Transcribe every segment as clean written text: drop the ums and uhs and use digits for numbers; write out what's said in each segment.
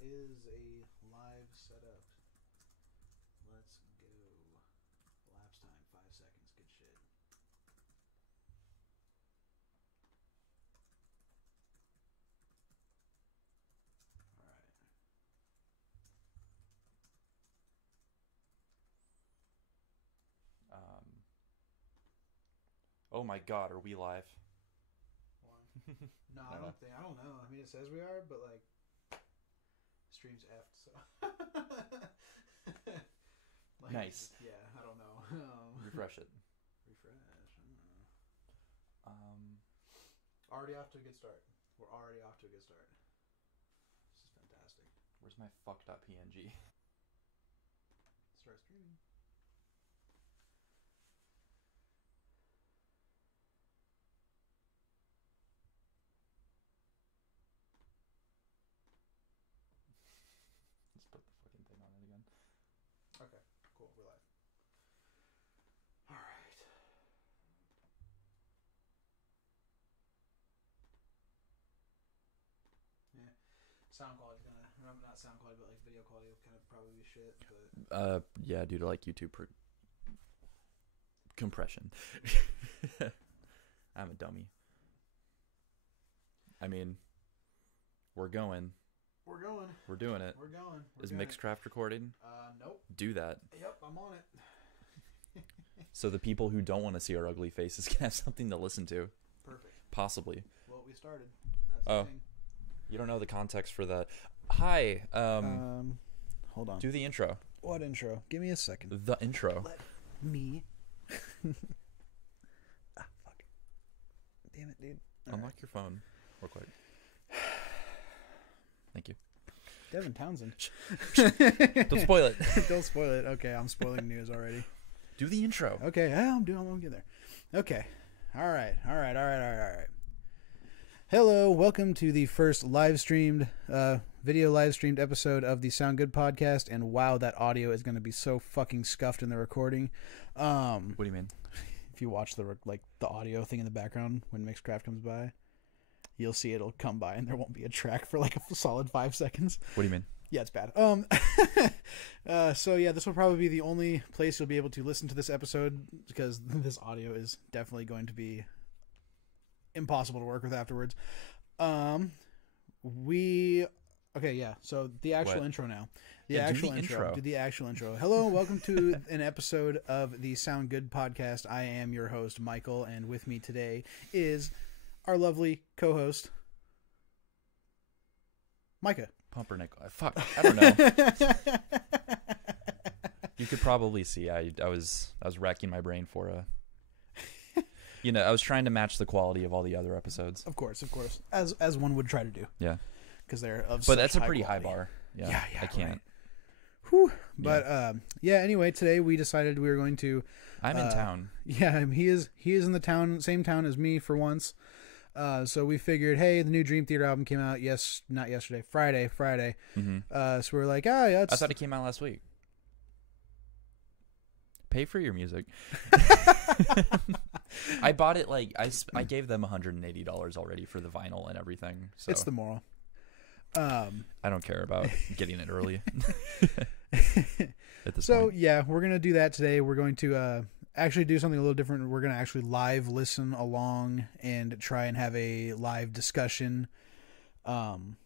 is a live setup. Let's go. Lapse time, 5 seconds. Good shit. Alright. Oh my god, are we live? No, I don't know. I mean, it says we are, but like, stream's effed, so. Like, nice. Yeah, I don't know. Refresh it. Refresh. Already off to a good start. We're already off to a good start. This is fantastic. Where's my fucked up PNG? Start streaming. Let's put the fucking thing on it again. Okay, cool. We're live. All right. Yeah. Sound quality's gonna, not sound quality, but like video quality will kind of probably be shit. But Yeah, due to like YouTube compression. I'm a dummy. I mean, we're going. We're going. We're doing it. We're going. Is Mixcraft recording? Nope. Do that. Yep, I'm on it. So the people who don't want to see our ugly faces can have something to listen to. Perfect. Possibly. Well, we started. That's the thing. You don't know the context for that. Hi. Hold on. Do the intro. What intro? Give me a second. The intro. Let me. Fuck. Damn it, dude. Unlock your phone real quick. Thank you. Devin Townsend. Don't spoil it. Don't spoil it. Okay, I'm spoiling news already. Do the intro. Okay, I'm gonna get there. Okay. All right. Hello, welcome to the first video live streamed episode of the Sound Good podcast. And wow, that audio is going to be so fucking scuffed in the recording. What do you mean? If you watch the audio thing in the background when Mixcraft comes by, you'll see it'll come by and there won't be a track for like a solid 5 seconds. What do you mean? Yeah, it's bad. So yeah, this will probably be the only place you'll be able to listen to this episode because this audio is definitely going to be impossible to work with afterwards. So the actual intro now. Do the actual intro. Hello, welcome to an episode of the Sound Good podcast. I am your host, Michael, and with me today is our lovely co-host, Micah. Pumpernickel. Fuck, I don't know. You could probably see I was racking my brain for a. I was trying to match the quality of all the other episodes. Of course, as one would try to do. Yeah, because they're of. But that's a pretty quality. high bar. Yeah, I can't. Right. Whew. But anyway, today we decided we were going to. I'm in town. Yeah, he is in the same town as me for once. So we figured, hey, the new Dream Theater album came out. Not yesterday, Friday. Mm-hmm. So we're like, yeah. I thought it came out last week. Pay for your music. I bought it I gave them $180 already for the vinyl and everything. So it's the moral. I don't care about getting it early. At this point. Yeah, we're gonna do that today. We're going to actually do something a little different. We're gonna actually live listen along and try and have a live discussion. You want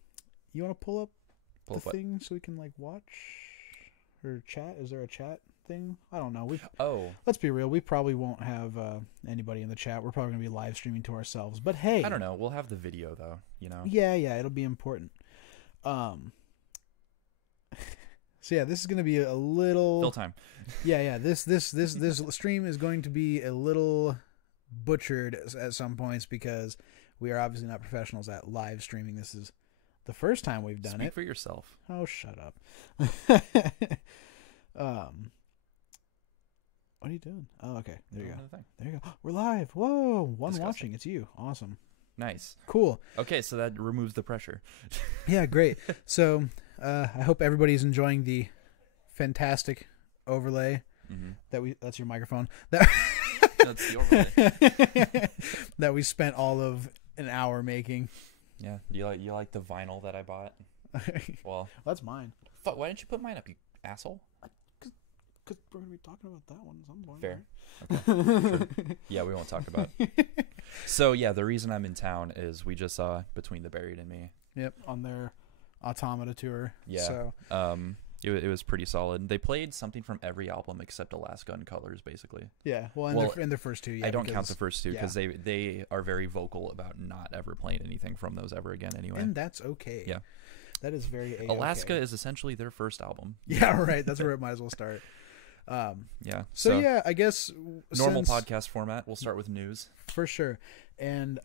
to pull up the thing so we can watch or chat? Is there a chat thing? I don't know. Let's be real. We probably won't have anybody in the chat. We're probably gonna be live streaming to ourselves. But hey, I don't know. We'll have the video though. Yeah, it'll be important. So yeah, this is gonna be a little fill time. Yeah. This stream is going to be a little butchered at some points because we are obviously not professionals at live streaming. This is the first time we've done it. Speak for yourself. Oh, shut up. What are you doing? Oh, okay. There you go. There you go. We're live. Whoa. One watching. It's you. Awesome. Nice. Cool. Okay, so that removes the pressure. Yeah, great. So I hope everybody's enjoying the fantastic overlay that's your microphone. That's the overlay. That we spent all of an hour making. Yeah. You like the vinyl that I bought? Well, that's mine. fuck, why didn't you put mine up, you asshole? Because we're going to be talking about that one at some point. Fair. Right? Okay. Sure. Yeah, we won't talk about it. So, yeah, the reason I'm in town is we just saw Between the Buried and Me. Yep, on their Automata tour. Yeah. So, it was pretty solid. They played something from every album except Alaska and Colors, basically. yeah. Well, in their first two, yeah. I don't count the first two because yeah. they are very vocal about not ever playing anything from those ever again anyway. And that's okay. Yeah. That is very Alaska okay. is essentially their first album. Yeah, right. That's where it might as well start. Yeah. So yeah, I guess normal podcast format. We'll start with news. For sure. And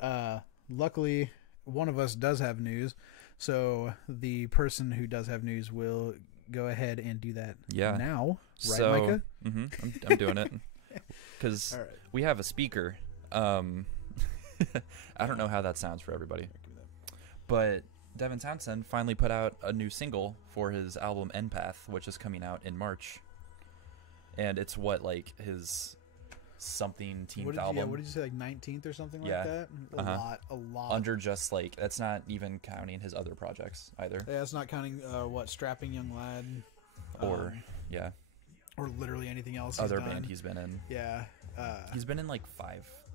luckily, one of us does have news. So the person who does have news will go ahead and do that now. Right, so, Micah? I'm doing it. Because right. we have a speaker. I don't know how that sounds for everybody. But Devin Townsend finally put out a new single for his album Empath, which is coming out in March. And it's his something 10th album. Yeah, what did you say, like 19th or something like that? A lot. Under just that's not even counting his other projects either. Yeah, it's not counting Strapping Young Lad. Or or literally anything else. Other band he's been in. Yeah. He's been in 5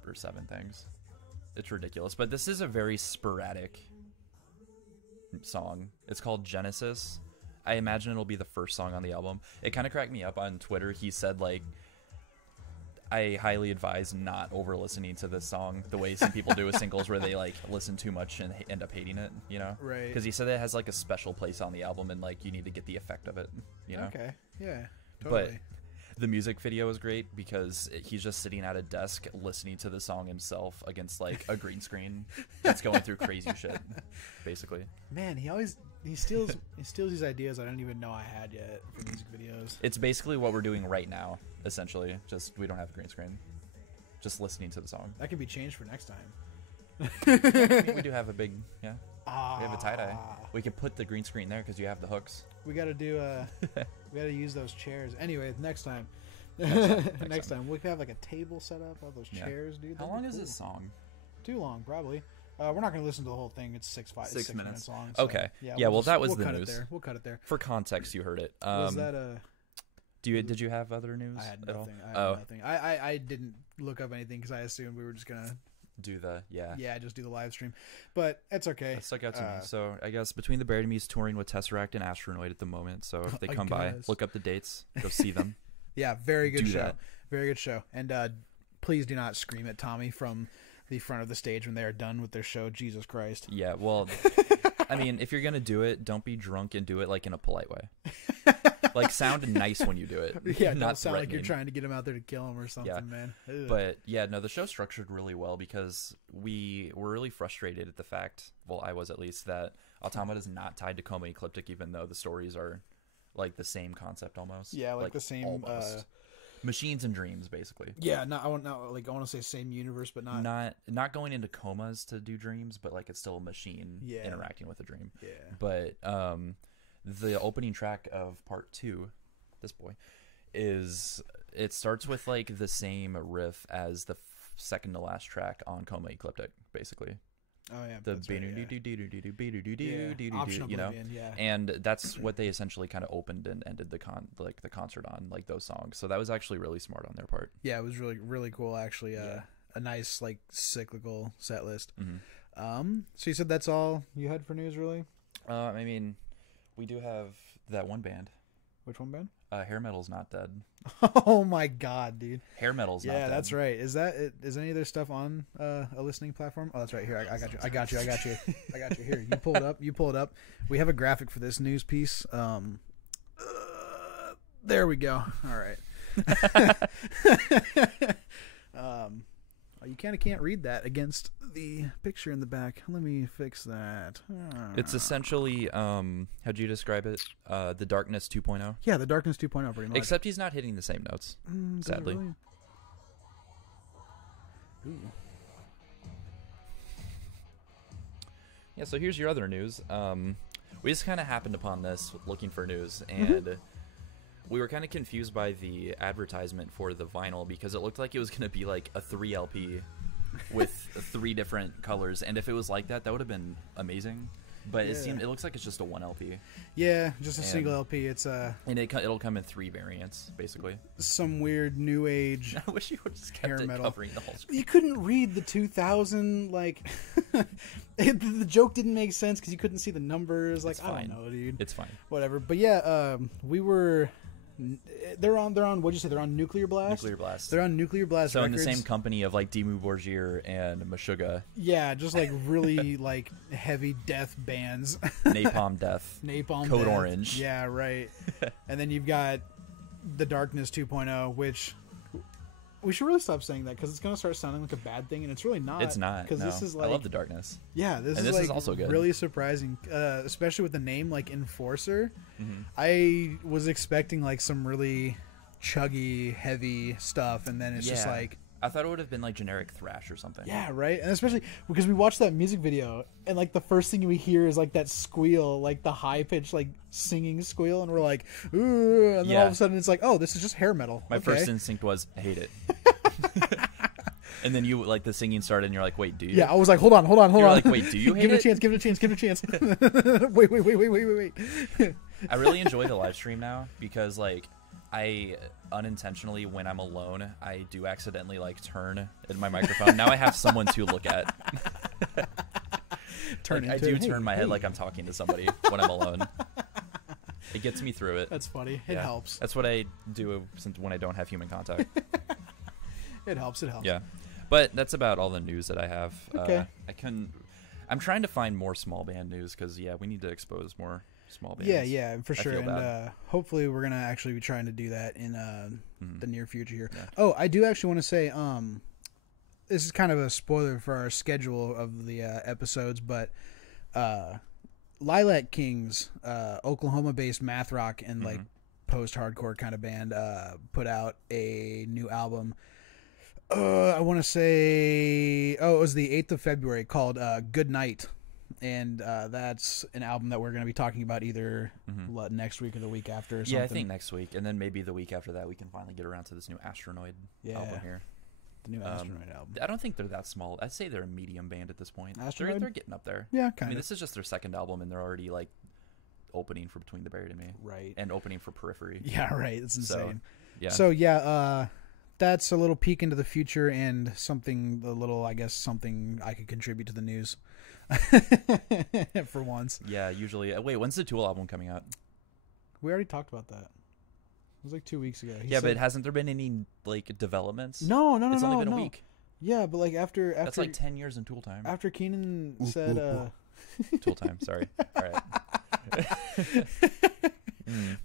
or 7 things. It's ridiculous. But this is a very sporadic song. It's called Genesis. I imagine it'll be the first song on the album. It kind of cracked me up on Twitter. He said, I highly advise not over listening to this song the way some people do with singles where they listen too much and end up hating it, you know? Right. Because he said it has a special place on the album and you need to get the effect of it, you know? Okay. Yeah. Totally. But the music video is great because he's just sitting at a desk listening to the song himself against a green screen that's going through crazy shit, basically. Man, he steals these ideas I don't even know I had yet for music videos. It's basically what we're doing right now, essentially. Just we don't have a green screen. Just listening to the song. That can be changed for next time. We do have a big we have a tie-dye. We can put the green screen there because you have the hooks. We got to do we got to use those chairs. Anyway, next time. Next time we can have a table set up, all those chairs, dude. How long is this song? Too long, probably. We're not going to listen to the whole thing. It's 6 minutes long. So, okay. Yeah, well, that was the cut news. We'll cut it there. For context, you heard it. Was that a... Did you have other news? I had at nothing. all? Nothing. I didn't look up anything because I assumed we were just going to... Do the... Yeah. Just do the live stream. But it's okay. That stuck out to me. So I guess Between the Buried and Me is touring with Tesseract and Astronoid at the moment. So if they come by, look up the dates. Go see them. Yeah, very good show. That. Very good show. And please do not scream at Tommy from the front of the stage when they are done with their show. Jesus Christ. Yeah, well, I mean, if you're going to do it, don't be drunk and do it in a polite way. Sound nice when you do it. Yeah, not don't sound like you're threatening. trying to get him out there to kill him or something, man. Ugh. But yeah, no, the show's structured really well because we were really frustrated at the fact, well, I was at least, that Automata is not tied to Coma Ecliptic, even though the stories are the same concept almost. Yeah, the same. Almost. Machines and dreams, basically. Yeah, I want to say same universe, but not going into comas to do dreams, but it's still a machine interacting with a dream. Yeah. But the opening track of part 2, this boy, it starts with the same riff as the second to last track on Coma Ecliptic, basically. Oh yeah, the you know, and that's what they essentially kind of opened and ended the concert on, those songs. So that was actually really smart on their part. Yeah, it was really really cool actually. A nice cyclical set list. Mm-hmm. So you said that's all you had for news, really? I mean, we do have that one band. Which one band? Hair Metal's Not Dead. Oh my god, dude! Hair Metal's Not Dead. Yeah, that's right. Is any of their stuff on a listening platform? Oh, that's right. Here, I got you. I got you. Here, you pull it up. We have a graphic for this news piece. There we go. All right. You kind of can't read that against the picture in the back. Let me fix that. It's essentially, how'd you describe it? The Darkness 2.0? Yeah, the Darkness 2.0 pretty much. Except he's not hitting the same notes, sadly. Really? Ooh. Yeah, so here's your other news. We just kind of happened upon this looking for news, and we were kind of confused by the advertisement for the vinyl because it looked like it was going to be a 3 LP with 3 different colors, and if it was like that, that would have been amazing. But Yeah. it looks like it's just a 1 LP. Yeah, just a And- single LP. It's And it'll come in 3 variants, basically. some weird new age. I wish you would just Hair kept it metal. covering the whole screen. You couldn't read the 2000 like the joke didn't make sense because you couldn't see the numbers. Like It's I fine. don't know, dude. It's fine. Whatever. But yeah, we were. They're on. What'd you say? They're on Nuclear Blast. Nuclear Blast. They're on Nuclear Blast. So Records. in the same company of like Dimmu Borgir and Meshuggah, Yeah, just like really like heavy death bands. Napalm Death, Napalm Code Death. Orange. Yeah, right. And then you've got the Darkness 2.0, which we should really stop saying that because it's going to start sounding like a bad thing, and it's really not. It's not. because No. this is like I love the darkness. yeah, this And is this like is also good. really surprising, especially with the name like Enforcer. Mhm. I was expecting like some really chuggy, heavy stuff, and then it's just Yeah. like. I thought it would have been like generic thrash or something. Yeah, right. And especially because we watched that music video, and like the first thing we hear is like that squeal, like the high pitched like singing squeal, and we're like, ooh, and then all of Yeah. a sudden it's like, oh, this is just hair metal. My Okay. first instinct was I hate it. And then you like the singing started, and you're like, wait, do you? Yeah, I was like, hold on. You're on. like, wait, do you hate give it a it? chance, give it a chance, give it a chance. wait. I really enjoy the live stream now because like I unintentionally when I'm alone I do accidentally like turn in my microphone. Now I have someone to look at. Turn I into do it. Hey, turn my head hey. like I'm talking to somebody when I'm alone. It gets me through it. That's funny. It Yeah. helps. That's what I do since when I don't have human contact. It helps. Yeah, but that's about all the news that I have. Okay. I'm trying to find more small band news because we need to expose more small bands. Yeah, for I sure. feel And bad. hopefully we're gonna actually be trying to do that in Mhm. the near future here. Yeah. Oh, I do actually want to say, this is kind of a spoiler for our schedule of the episodes, but Lilac Kings, Oklahoma-based math rock and like post-hardcore kind of band, put out a new album. I want to say, it was the 8th of February, called Good Night. And that's an album that we're going to be talking about either next week or the week after or something. Yeah, I think next week, and then maybe the week after that, we can finally get around to this new Astronoid album here. The new Astronoid album. I don't think they're that small. I'd say they're a medium band at this point. Astronoid? They're getting up there. Yeah, I kind mean, of. this is just their second album, and they're already like opening for Between the Buried and Me, Right. and opening for Periphery. Yeah, right. It's So, insane. yeah. So, that's a little peek into the future and something I could contribute to the news for once. Yeah, usually. Wait, when's the Tool album coming out? We already talked about that. It was like 2 weeks ago. He Yeah, said- but hasn't there been any like developments? no. It's only been a week. Yeah, but like after That's like 10 years in Tool time. after Keenan said, Tool time. Sorry. All right.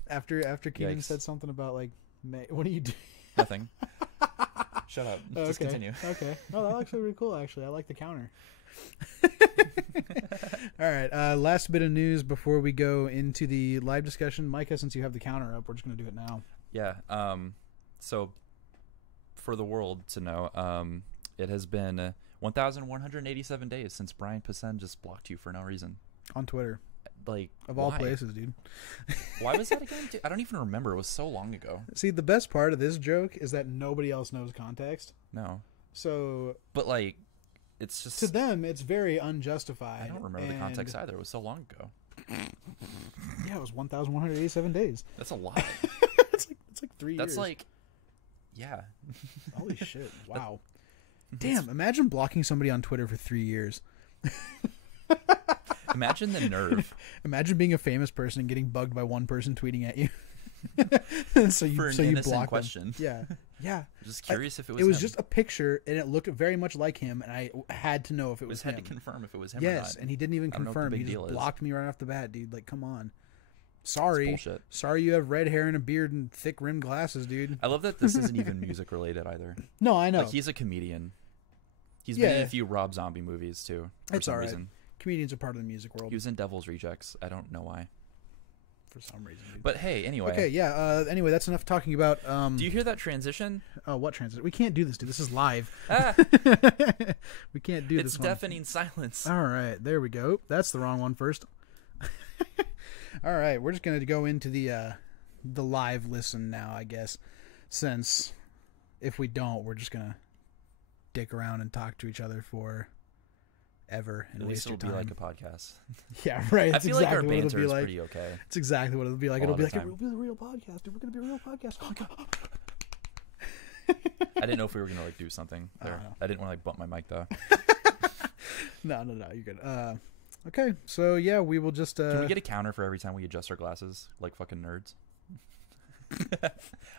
after Keenan Yikes. said something about like what do you do? Nothing. Shut up. Just Okay. continue. Okay. Oh, that looks really cool. Actually, I like the counter. All right. Last bit of news before we go into the live discussion, Micah. Since you have the counter up, we're just gonna do it now. Yeah. So for the world to know, it has been 1,187 days since Brian Posehn just blocked you for no reason. On Twitter, Like, of all why? places, dude. Why was that again? Dude, I don't even remember. It was so long ago. See, the best part of this joke is that nobody else knows context. No. So But like, it's just to them, it's very unjustified. I don't remember the and- context either. It was so long ago. Yeah, it was 1,187 days. That's a lot. it's like 3 years. That's like, yeah. Holy shit! Wow. Damn! Imagine blocking somebody on Twitter for 3 years. Imagine the nerve. Imagine being a famous person and getting bugged by one person tweeting at you. so you For an so you innocent block question. them. Yeah. Just curious if it was. It was him. just a picture, and it looked very much like him, and I had to know if it was Just had him. to confirm if it was him or Yes, not. and he didn't even I don't know what the confirm. He big just deal is. blocked me right off the bat, dude. Like, come on. It's Sorry. bullshit. Sorry you have red hair and a beard and thick rimmed glasses, dude. I love that this isn't even music related either. No, I know. Like, he's a comedian. He's been in Yeah. a few Rob Zombie movies too. For It's some all right. reason. Comedians are part of the music world He was in Devil's Rejects. I don't know why. for some reason. Dude. But hey, anyway. Okay, yeah. Anyway, that's enough talking about. Do you hear that transition? What transit? We can't do this, dude. This is live. Ah, We can't do it's this. one. deafening silence. All right, there we go. That's the wrong one first. All right, we're just gonna go into the live listen now, I guess. Since if we don't, we're just gonna dick around and talk to each other for ever and At least waste it'll your be time. like a podcast. Yeah, right. I It's feel like our exactly what it'll banter be is like. pretty okay. It's exactly what it'll be like. A It'll lot be of like, the we'll be a real podcast, dude. We're gonna be a real podcast. I didn't know if we were gonna like do something there. know. I didn't want to like bump my mic though. No, you're good. Okay, so yeah, we will just. Can we get a counter for every time we adjust our glasses, like fucking nerds?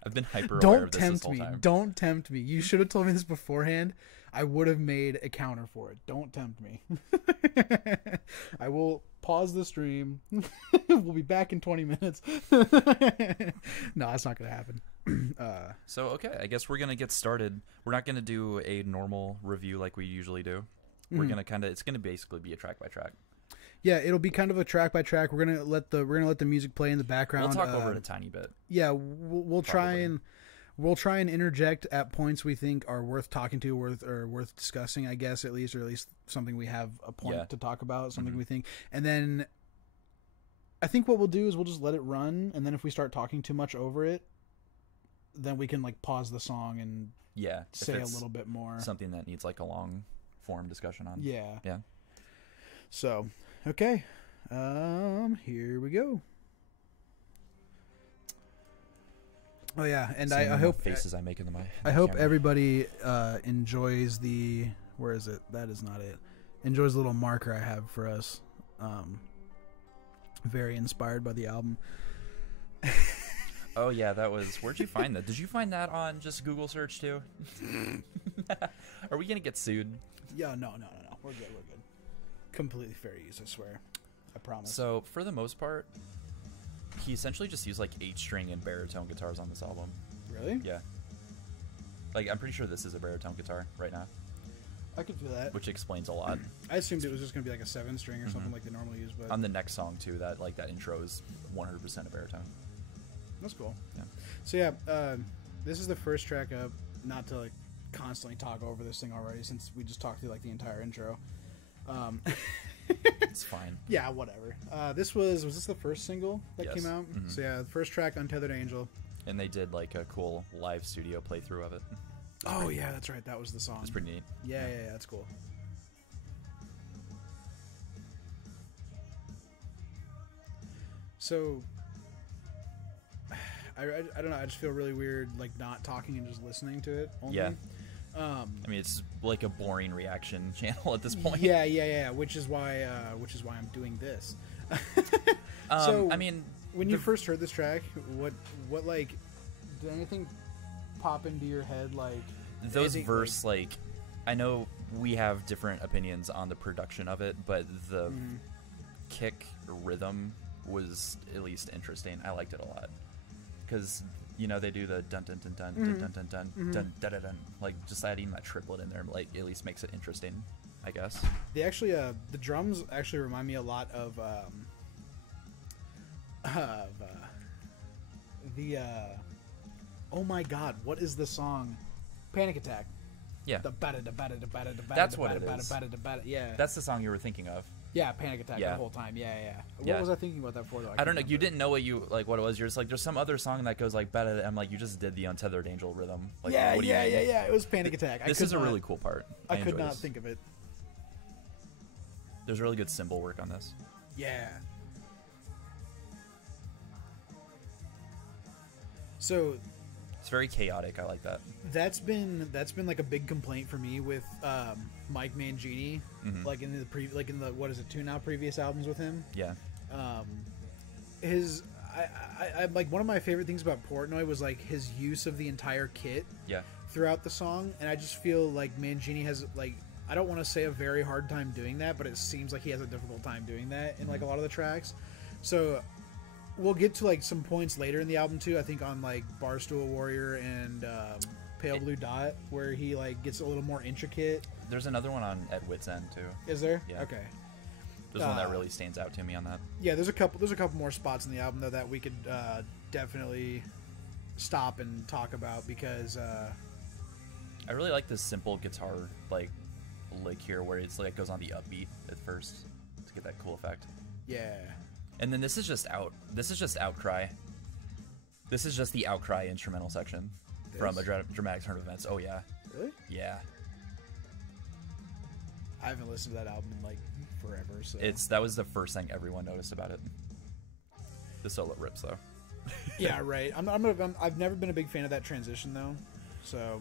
I've been hyper aware of this whole time. Don't tempt me. You should have told me this beforehand. I would have made a counter for it. Don't tempt me. I will pause the stream. We'll be back in 20 minutes. No, that's not going to happen. So, okay, I guess we're going to get started. We're not going to do a normal review like we usually do. We're going to it's going to basically be a track by track. Yeah, it'll be kind of a track by track. We're gonna let the music play in the background. We'll talk over it a tiny bit. Yeah, we'll try and interject at points we think are worth talking to, worth discussing. I guess at least something we have a point to talk about, something we think, and then I think what we'll do is we'll just let it run, and then if we start talking too much over it, then we can like pause the song and say a little bit more. Something that needs like a long form discussion on. Yeah. So. Okay, here we go. Oh yeah, and I hope faces I make in the mic. I hope everybody enjoys the. Where is it? That is not it. Enjoys the little marker I have for us. Very inspired by the album. Oh yeah, that was. Where'd you find that? Did you find that on just Google search too? Are we gonna get sued? Yeah, no. We're good. Completely fair use, I swear. I promise. So, for the most part, he essentially just used like 8-string and baritone guitars on this album. Really? Yeah. Like, I'm pretty sure this is a baritone guitar right now. I could feel that. Which explains a lot. I assumed it was just going to be like a 7-string or something like they normally use, but... On the next song, too, that intro is 100% a baritone. That's cool. Yeah. So, yeah, this is the first track up. Not to, like, constantly talk over this thing already, since we just talked through, like, the entire intro. It's fine. Yeah, whatever. Was this the first single that came out? Mm-hmm. So yeah, the first track, Untethered Angel. And they did like a cool live studio playthrough of it. Oh yeah, that's right. That was the song. It's pretty neat. Yeah, that's cool. So I don't know. I just feel really weird, like not talking and just listening to it. Only. Yeah. I mean, it's like a boring reaction channel at this point. Yeah. Which is why I'm doing this. So, I mean, when you first heard this track, what like, did anything pop into your head? Like those verse, like, I know we have different opinions on the production of it, but the kick rhythm was at least interesting. I liked it a lot because. You know, they do the dun dun dun dun dun dun dun dun dun dun dun, like just adding that triplet in there, like at least makes it interesting, I guess. They actually, the drums actually remind me a lot of oh my god, what is the song? Panic Attack. Yeah. That's what it is. Yeah. That's the song you were thinking of. Yeah, Panic Attack the whole time. Yeah. What was I thinking about that for though? I don't know. You didn't know what it was. You're just like, there's some other song that goes like better. I'm like, you just did the Untethered Angel rhythm. Like, yeah. It was Panic Attack. This is a really cool part. I could not think of it. There's really good cymbal work on this. Yeah. So it's very chaotic. I like that. That's been like a big complaint for me with Mike Mangini, like in the what is it, 2 now previous albums with him. Yeah. I like one of my favorite things about Portnoy was like his use of the entire kit. Yeah. Throughout the song, and I just feel like Mangini has like, I don't want to say a very hard time doing that, but it seems like he has a difficult time doing that in like a lot of the tracks. So we'll get to like some points later in the album too. I think on like Barstool Warrior and Pale Blue Dot, where he like gets a little more intricate. There's another one on At Wit's End too. Is there? Yeah. Okay. There's one that really stands out to me on that. Yeah, there's a couple more spots in the album though that we could definitely stop and talk about because I really like this simple guitar like lick here where it's like goes on the upbeat at first to get that cool effect. Yeah. And then this is just Outcry. This is just the Outcry instrumental section from a dramatic turn of events. Oh yeah. Really? Yeah. I haven't listened to that album in like forever. So That was the first thing everyone noticed about it. The solo rips though. yeah, right. I've never been a big fan of that transition though. So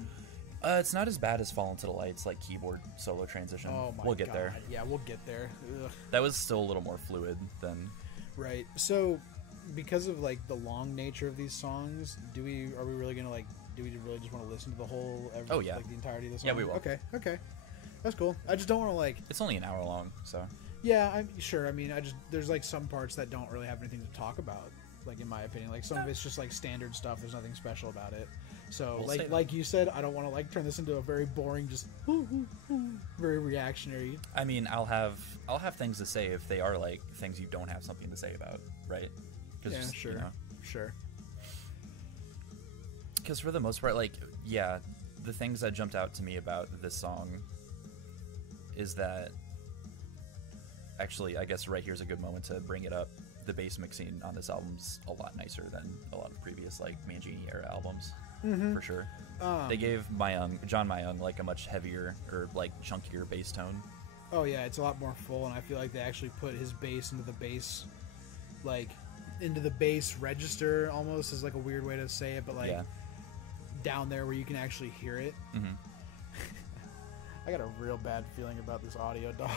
It's not as bad as Fall Into the Light's like keyboard solo transition. oh my we'll get God. there. Yeah, we'll get there. Ugh. That was still a little more fluid than. Right. So because of like the long nature of these songs, are we really gonna like? Do we really just want to listen to the whole? Oh, yeah. Like the entirety of the song. Yeah, we will. Okay. That's cool. I just don't want to like. It's only an hour long, so. Yeah, I'm sure. I mean, there's like some parts that don't really have anything to talk about. Like in my opinion, like some of it's just like standard stuff. There's nothing special about it. So We'll like you said, I don't want to like turn this into a very boring, just very reactionary. I mean, I'll have things to say if they are like things you don't have something to say about, right? Yeah, sure, you know, sure. because for the most part, like, yeah, the things that jumped out to me about this song is that, actually, I guess right here's a good moment to bring it up. The bass mixing on this album's a lot nicer than a lot of previous, like, Mangini era albums, for sure. They gave John Myung, like, a much heavier, or, like, chunkier bass tone. Oh, yeah, it's a lot more full, and I feel like they actually put his bass into the bass, like, into the bass register, almost, is, like, a weird way to say it, but, like, Yeah. down there where you can actually hear it. Mm-hmm. I got a real bad feeling about this audio, dog.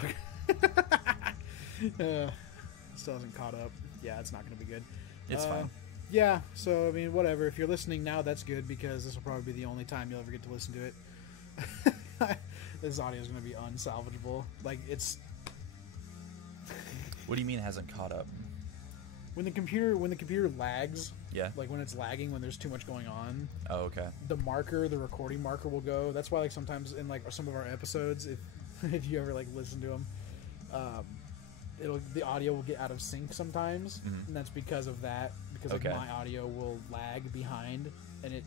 Still hasn't caught up. Yeah, it's not going to be good. It's fine. Yeah, so, I mean, whatever. If you're listening now, that's good, because this will probably be the only time you'll ever get to listen to it. This audio is going to be unsalvageable. Like, it's... What do you mean it hasn't caught up? When the computer lags, Yeah. like when it's lagging, when there's too much going on, Oh, okay. the recording marker will go. That's why, like, sometimes in, like, some of our episodes, if you ever, like, listen to them, the audio will get out of sync sometimes, and that's because of that. Because like, Okay. my audio will lag behind, and it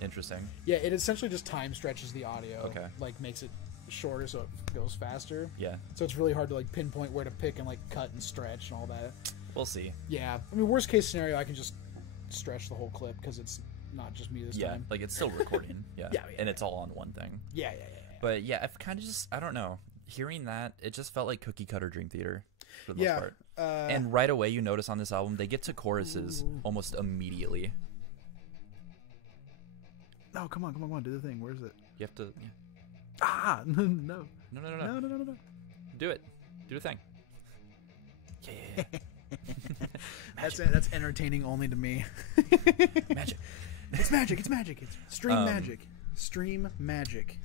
Interesting. it essentially just time stretches the audio. Okay. Like makes it shorter so it goes faster. Yeah. So it's really hard to like pinpoint where to pick and like cut and stretch and all that. We'll see. Yeah, I mean, worst case scenario, I can just stretch the whole clip because it's not just me this Yeah, time. like it's still recording. Yeah. Yeah, And it's all on one thing. Yeah. But yeah, I've kind of just, I don't know. Hearing that, it just felt like cookie cutter Dream Theater for the most part. And right away, you notice on this album, they get to choruses almost immediately. No, come on, do the thing. Where's it? You have to. Yeah. Ah, no. No. Do it. Do the thing. Yeah. That's entertaining only to me. Magic. It's magic. It's stream magic. Stream magic.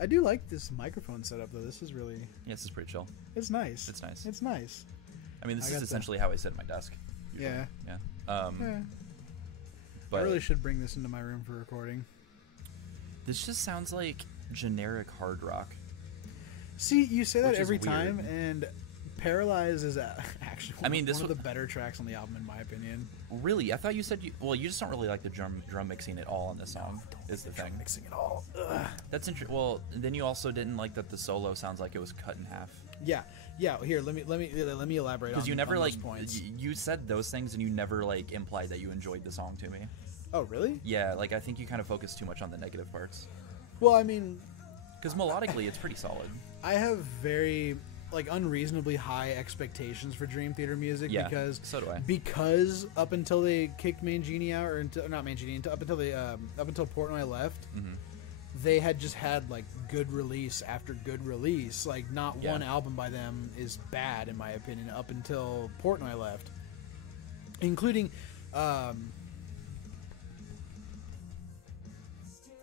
I do like this microphone setup though. This is really. Yeah, this is pretty chill. It's nice. It's nice. It's nice. I mean, this I is got essentially how I sit at my desk. Usually. Yeah. Yeah. Yeah. But I really should bring this into my room for recording. this just sounds like generic hard rock. See, you say that Which is every weird. time, and Paralyze is actually I mean, one of the better tracks on the album, in my opinion. Really? I thought you said you just don't really like the drum mixing at all on this song. Is the thing. Mixing it all. Ugh. That's interesting. Well, then you also didn't like that the solo sounds like it was cut in half. Yeah. Here, let me elaborate on. Because you never on like those points. you said those things and you never like implied that you enjoyed the song to me. Oh, really? Yeah, like I think you kind of focused too much on the negative parts. Well, I mean, Because melodically, it's pretty solid. I have very unreasonably high expectations for Dream Theater music Yeah, because so do I. Because up until they kicked Mangini out, or not Mangini, up until Portnoy left, they had just had like good release after good release. Like not Yeah. one album by them is bad in my opinion up until Portnoy left, including.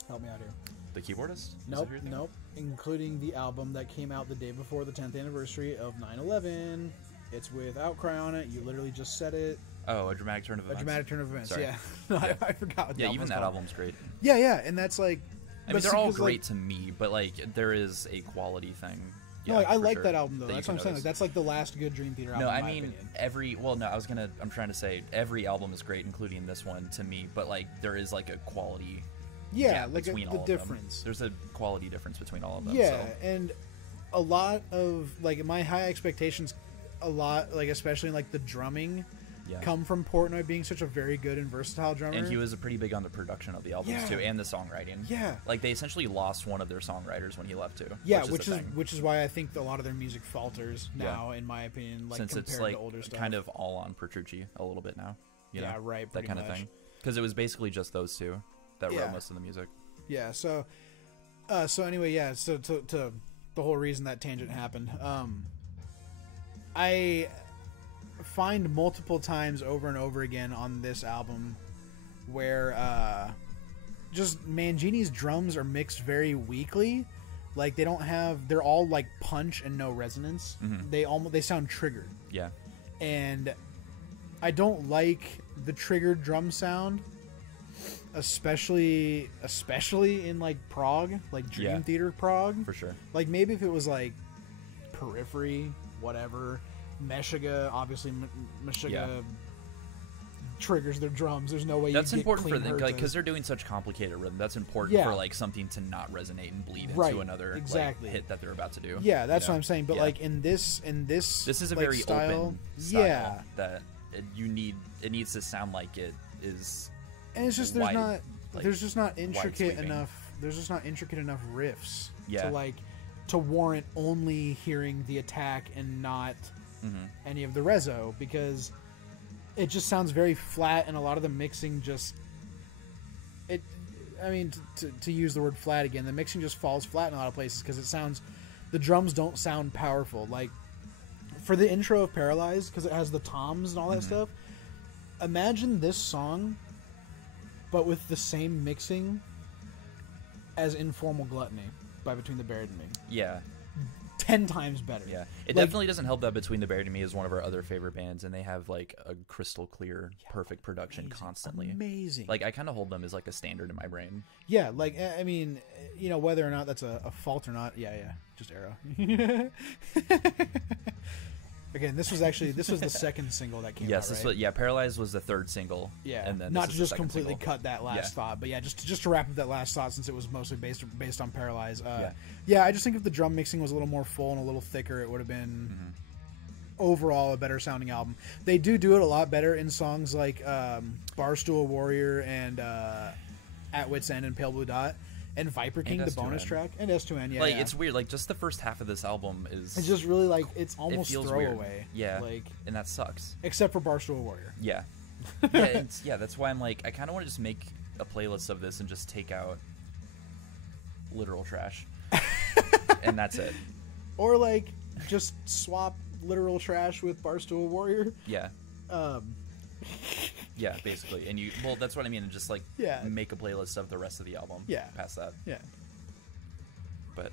Help me out here. The keyboardist? Is that Nope, who you're thinking? nope. Including the album that came out the day before the 10th anniversary of 9/11. It's with Outcry on it. You literally just said it. Oh, A Dramatic Turn of Events. A Dramatic Turn of Events. Sorry. Yeah. No, I forgot what the Yeah, album even was that called. album's great. Yeah, and that's like. I mean, but they're all because, great to me, but like there is a quality thing. No, Yeah, I for like sure, that album though. that you That's what I'm can saying. notice. Like, that's like the last good Dream Theater album. No, I in my mean opinion. I'm trying to say every album is great, including this one to me. But like there is like a quality. Yeah, gap like between the all of them. difference. There's a quality difference between all of them. Yeah, so. and a lot of like my high expectations, a lot like especially in, like the drumming, come from Portnoy being such a very good and versatile drummer. And he was pretty big on the production of the albums too, and the songwriting. Yeah, like they essentially lost one of their songwriters when he left too. Yeah, which is why I think a lot of their music falters now, in my opinion. Like since compared it's like to older stuff. kind of all on Petrucci a little bit now. You know, right. That kind of thing. Because it was basically just those two that wrote most of the music. Yeah. So anyway, yeah. So to the whole reason that tangent happened, I find multiple times over and over again on this album where just Mangini's drums are mixed very weakly. Like they're all like punch and no resonance. They sound triggered. Yeah. And I don't like the triggered drum sound, especially in like prog, like Dream Theater prog. For sure. Like maybe if it was like Periphery, whatever, Meshuggah, obviously Meshuggah triggers their drums. There's no way that's you get important clean for them hertzes. because they're doing such complicated rhythm. That's important for like something to not resonate and bleed into another like, hit that they're about to do. Yeah, that's what I'm saying. But like in this this is a like, very style, open style that it needs to sound like it is. And it's just there's just not intricate sweeping. enough. There's just not intricate enough riffs Yeah. to warrant only hearing the attack and not any of the rezo, because it just sounds very flat, and a lot of the mixing just to use the word flat again, the mixing just falls flat in a lot of places because the drums don't sound powerful. Like for the intro of Paralyzed, because it has the toms and all that stuff, imagine this song but with the same mixing as Informal Gluttony by Between the Buried and Me. Yeah. 10 times better. Yeah. It definitely doesn't help that Between the Buried and Me is one of our other favorite bands, and they have like a crystal clear, perfect production constantly. Amazing. Like I kind of hold them as like a standard in my brain. Yeah, like I mean, whether or not that's a fault or not, just arrow. Again, this was the second single that came out. Yes, Paralyzed was the third single. Yeah, and then not to just completely cut that last thought, but just to wrap up that last thought, since it was mostly based on Paralyzed. I just think if the drum mixing was a little more full and a little thicker, it would have been overall a better sounding album. They do it a lot better in songs like Barstool Warrior and At Wit's End and Pale Blue Dot. And Viper King, the bonus track, and S2N, it's weird. Like just the first half of this album is. It's just really like it's almost throwaway. Weird. Yeah, and that sucks. Except for Barstool Warrior. Yeah, that's why I'm like I kind of want to just make a playlist of this and just take out literal trash, and that's it. Or like just swap literal trash with Barstool Warrior. Yeah. Yeah, basically, and that's what I mean. And just like make a playlist of the rest of the album. Yeah, past that. Yeah, but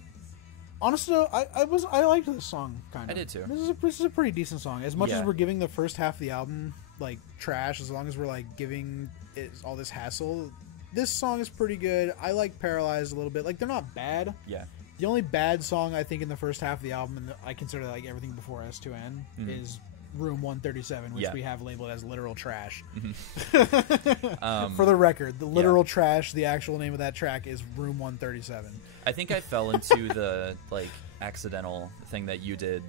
honestly, though, I liked this song kind of. I did too. This is a pretty decent song. As much as we're giving the first half of the album like trash, as long as we're like giving it all this hassle, this song is pretty good. I like Paralyzed a little bit. Like they're not bad. Yeah. The only bad song I think in the first half of the album, and I consider like everything before S2N, is Room 137, which we have labeled as literal trash. For the record, the literal trash, the actual name of that track is Room 137. I think I fell into the like accidental thing that you did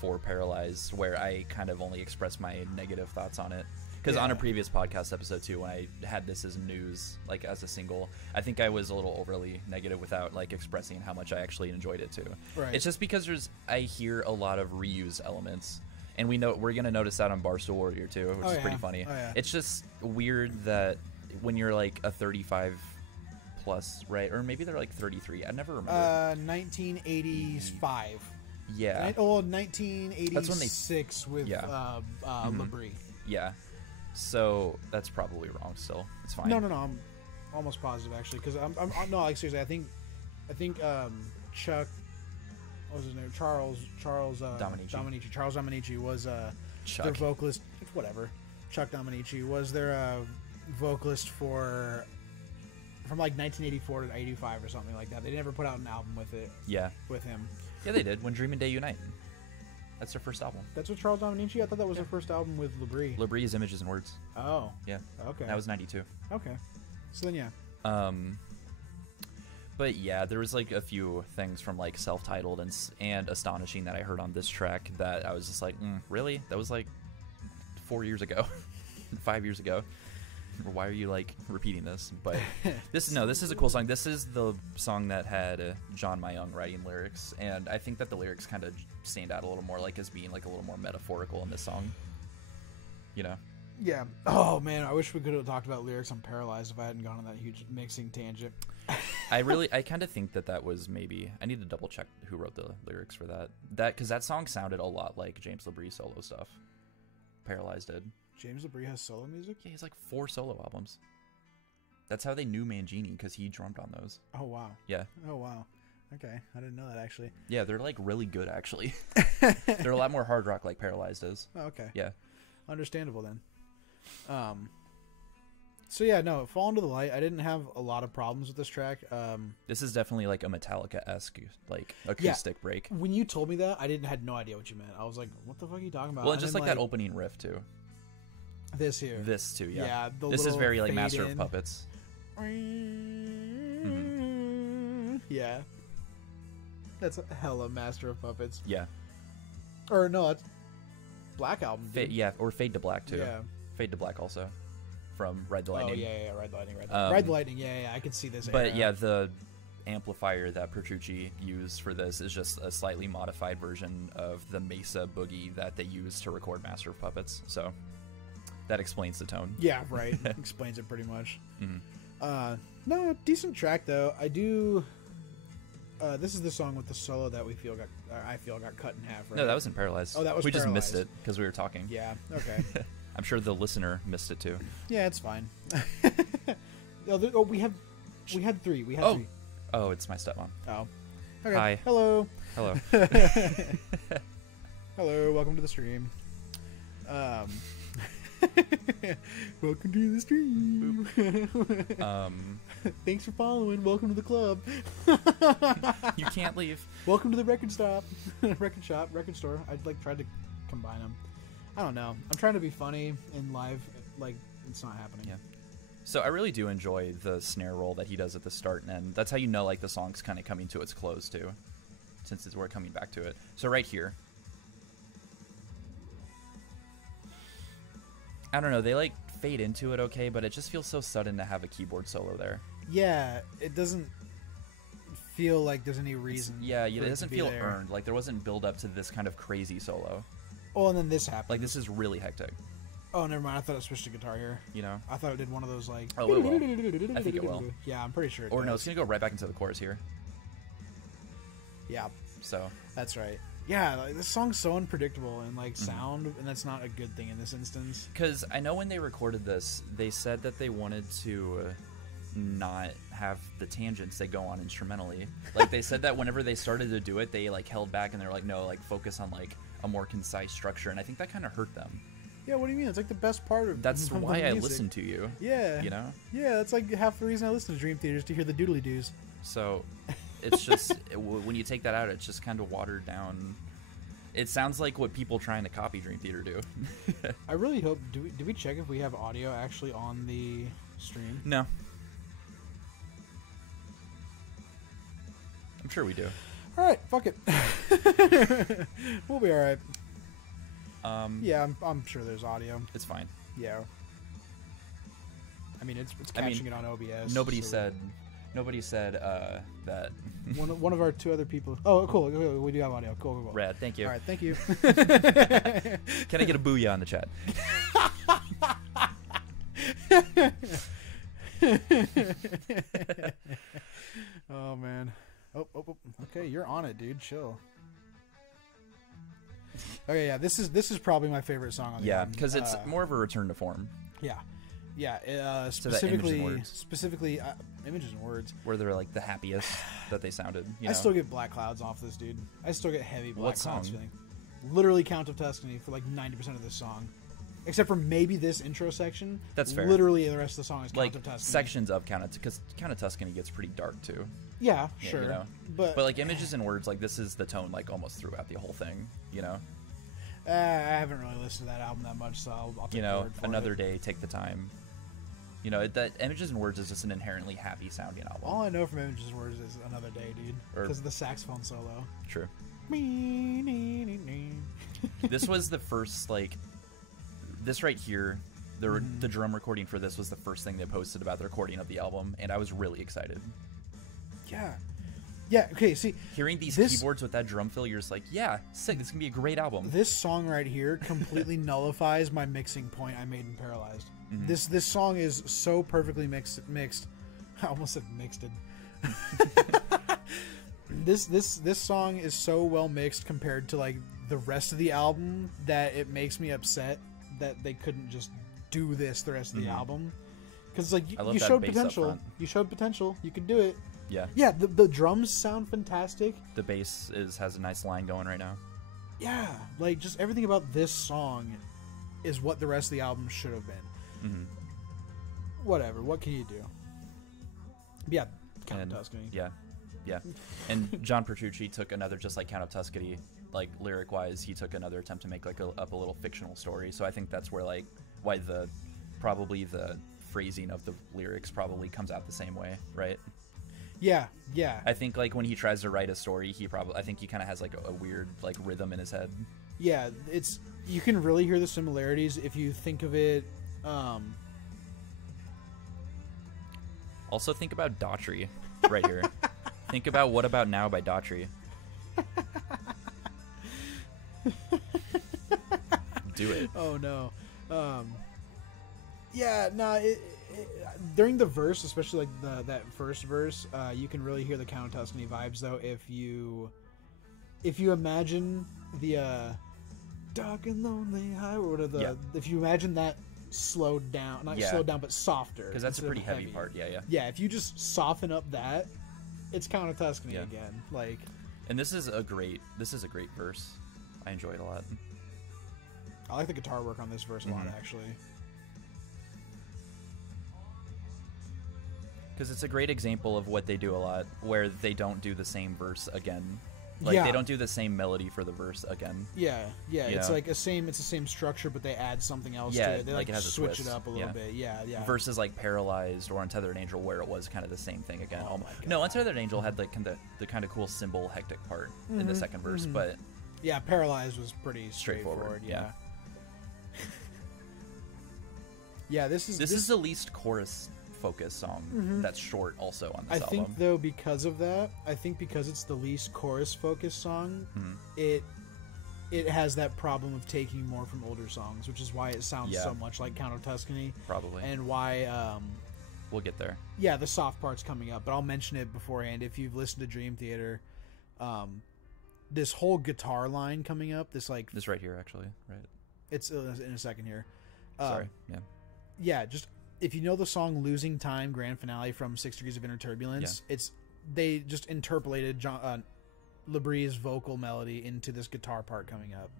for Paralyzed, where I kind of only expressed my negative thoughts on it. Because on a previous podcast episode too, when I had this as news, like as a single, I think I was a little overly negative without like expressing how much I actually enjoyed it too. Right. It's just because I hear a lot of reuse elements. And we're gonna notice that on Barstool Warrior too, which is pretty funny. It's just weird that when you're like a 35 plus, right? Or maybe they're like 33. I never remember. 1985. Yeah. 1986 that's when with Labrie. Yeah. So that's probably wrong. Still, it's fine. No. I'm almost positive actually, because I'm no, like seriously. I think Chuck. What was his name? Charles Dominici. Charles Dominici was their vocalist. Whatever. Chuck Dominici was their vocalist from like 1984 to 85 or something like that. They never put out an album with it. Yeah. With him. Yeah, they did. When Dream and Day Unite. That's their first album. That's what Charles Dominici. I thought that was their first album with Labrie. Labrie is Images and Words. Oh. Yeah. Okay. That was 92. Okay. So then yeah. But yeah, there was like a few things from like Self-Titled and Astonishing that I heard on this track that I was just like, really? That was like 4 years ago, 5 years ago. Why are you like repeating this? But this is a cool song. This is the song that had John Mayung writing lyrics, and I think that the lyrics kind of stand out a little more, like as being like a little more metaphorical in this song. You know? Yeah. Oh man, I wish we could have talked about lyrics on Paralyzed if I hadn't gone on that huge mixing tangent. I kind of think that was maybe. I need to double check who wrote the lyrics for that. Because that song sounded a lot like James LaBrie solo stuff. Paralyzed did. James LaBrie has solo music? Yeah, he's like 4 solo albums. That's how they knew Mangini, because he drummed on those. Oh wow. Yeah. Oh wow. Okay, I didn't know that actually. Yeah, they're like really good actually. They're a lot more hard rock like Paralyzed is. Oh, okay. Yeah. Understandable then. So yeah, no, Fall Into the Light, I didn't have a lot of problems with this track. This is definitely like a Metallica-esque like acoustic break. When you told me that, I had no idea what you meant. I was like, what the fuck are you talking about? Well, and just then, like that opening riff too. This here. This too, yeah. Yeah, this is very like Master of Puppets. Mm-hmm. Yeah. That's a hella Master of Puppets. Yeah. Or no, it's Black Album. Yeah, or Fade to Black too. Yeah. Fade to Black also. From Ride the Lightning. Oh, yeah, Ride the Lightning. Ride the Lightning, yeah, I can see this. But era. yeah, the amplifier that Petrucci used for this is just a slightly modified version of the Mesa Boogie that they used to record Master of Puppets. So that explains the tone. Yeah, right. Explains it pretty much. Mm-hmm. No, decent track though. I do. This is the song with the solo that I feel got cut in half. Right? No, that was in Paralyzed. Oh, that was. We Paralyzed. just missed it because we were talking. Yeah. Okay. I'm sure the listener missed it too. Yeah, it's fine. We had 3. We had 3. Oh, it's my stepmom. Oh. Okay. Hi. Hello. Hello. Hello. Welcome to the stream. Welcome to the stream. Thanks for following. Welcome to the club. You can't leave. Welcome to the record stop, record shop, record store. I tried to combine them. I don't know. I'm trying to be funny in live, like it's not happening. Yeah. So I really do enjoy the snare roll that he does at the start and end. That's how you know like the song's kind of coming to its close too, since we're coming back to it. So right here. I don't know, they like fade into it okay, but it just feels so sudden to have a keyboard solo there. Yeah, it doesn't feel like there's any reason. It doesn't feel earned. Like there wasn't build up to this kind of crazy solo. Oh, and then this happened. Like this is really hectic. Oh, never mind. I thought it switched to guitar here. You know? I thought it did one of those like. Oh, it will. I think it will. Yeah, I'm pretty sure. Or no, it's gonna go right back into the chorus here. Yeah. So. That's right. Yeah, like, this song's so unpredictable and like sound, and that's not a good thing in this instance. Because I know when they recorded this, they said that they wanted to not have the tangents they go on instrumentally. Like they said that whenever they started to do it, they like held back and they were like, no, like focus on like a more concise structure, and I think that kind of hurt them. Yeah, what do you mean? It's like the best part of. That's why I listen to you. Yeah. You know. Yeah, that's like half the reason I listen to Dream Theater is to hear the doodly doos. So. It's just when you take that out, it's just kind of watered down. It sounds like what people trying to copy Dream Theater do. I really hope. Do we check if we have audio actually on the stream? No. I'm sure we do. All right, fuck it. We'll be all right. Yeah, I'm sure there's audio. It's fine. Yeah. I mean, it's catching it on OBS. Nobody said that. One of our 2 other people. Oh, cool. We do have audio. Cool. Rad. Thank you. All right. Thank you. Can I get a booyah in the chat? Oh man. Oh. Okay, you're on it, dude. Chill. Okay, yeah. This is probably my favorite song on the album. Because it's more of a return to form. Yeah. Specifically, Images and Words. Where they're like the happiest that they sounded. You know? I still get Black Clouds off this, dude. I still get heavy Black What Clouds song? feeling. Literally Count of Tuscany for like 90% of this song. Except for maybe this intro section. That's fair. Literally the rest of the song is Count like of Tuscany. sections of Count of, because Count of Tuscany gets pretty dark too. Yeah, sure. You know? But like Images and Words, like this is the tone like almost throughout the whole thing. You know. I haven't really listened to that album that much, so I'll take your word for Another it. Day, Take the Time. You know, that Images and Words is just an inherently happy sounding album. All I know from Images and Words is Another Day, dude. Because of the saxophone solo. True. This was the first, like, this right here, the drum recording for this was the first thing they posted about the recording of the album, and I was really excited. Yeah. Yeah, okay, see... Hearing these keyboards with that drum fill, you're just like, yeah, sick, this is going to be a great album. This song right here completely nullifies my mixing point I made in Paralyzed. This song is so perfectly mixed. I almost said mixed. This song is so well mixed compared to like the rest of the album that it makes me upset that they couldn't just do this the rest of the album. Because like you showed potential. You showed potential. You could do it. Yeah. Yeah, the drums sound fantastic. The bass has a nice line going right now. Yeah, like just everything about this song is what the rest of the album should have been. Whatever, what can you do? Yeah, Count of Tuscany. Yeah. And John Petrucci took another, just like Count of Tuscany, like lyric wise, he took another attempt to make like up a little fictional story. So I think that's where like why probably the phrasing of the lyrics probably comes out the same way, right? Yeah. I think like when he tries to write a story, I think he kind of has like a weird like rhythm in his head. Yeah, you can really hear the similarities if you think of it. Also think about Daughtry right here. Think about What About Now by Daughtry. Do it. Oh no. Yeah, no, during the verse, especially like that first verse, you can really hear the Count of Tuscany vibes though if you imagine the dark and lonely highway, or if you imagine that slowed down, slowed down but softer, because that's a pretty heavy part. Yeah, if you just soften up that, it's Count of Tuscany again. Like, and this is a great verse. I enjoy it a lot. I like the guitar work on this verse a lot, actually. Because it's a great example of what they do a lot, where they don't do the same verse again. Like, they don't do the same melody for the verse again. Yeah. It's like it's the same structure, but they add something else to it. They like it has switch it up a little bit. Yeah. Versus like Paralyzed or Untethered Angel, where it was kind of the same thing again. Oh my God. No, Untethered Angel had like the kind of cool cymbal hectic part in the second verse, but yeah, Paralyzed was pretty straightforward. Yeah. Yeah, this is the least chorus focused song that's short also on this album. I think though because it's the least chorus focused song, it has that problem of taking more from older songs, which is why it sounds so much like Count of Tuscany. Probably. And why we'll get there. Yeah, the soft part's coming up, but I'll mention it beforehand. If you've listened to Dream Theater, this whole guitar line coming up, this right here actually, right? It's in a second here. Sorry. Yeah, just if you know the song "Losing Time" grand finale from 6 Degrees of Inner Turbulence, they just interpolated John Labree's vocal melody into this guitar part coming up.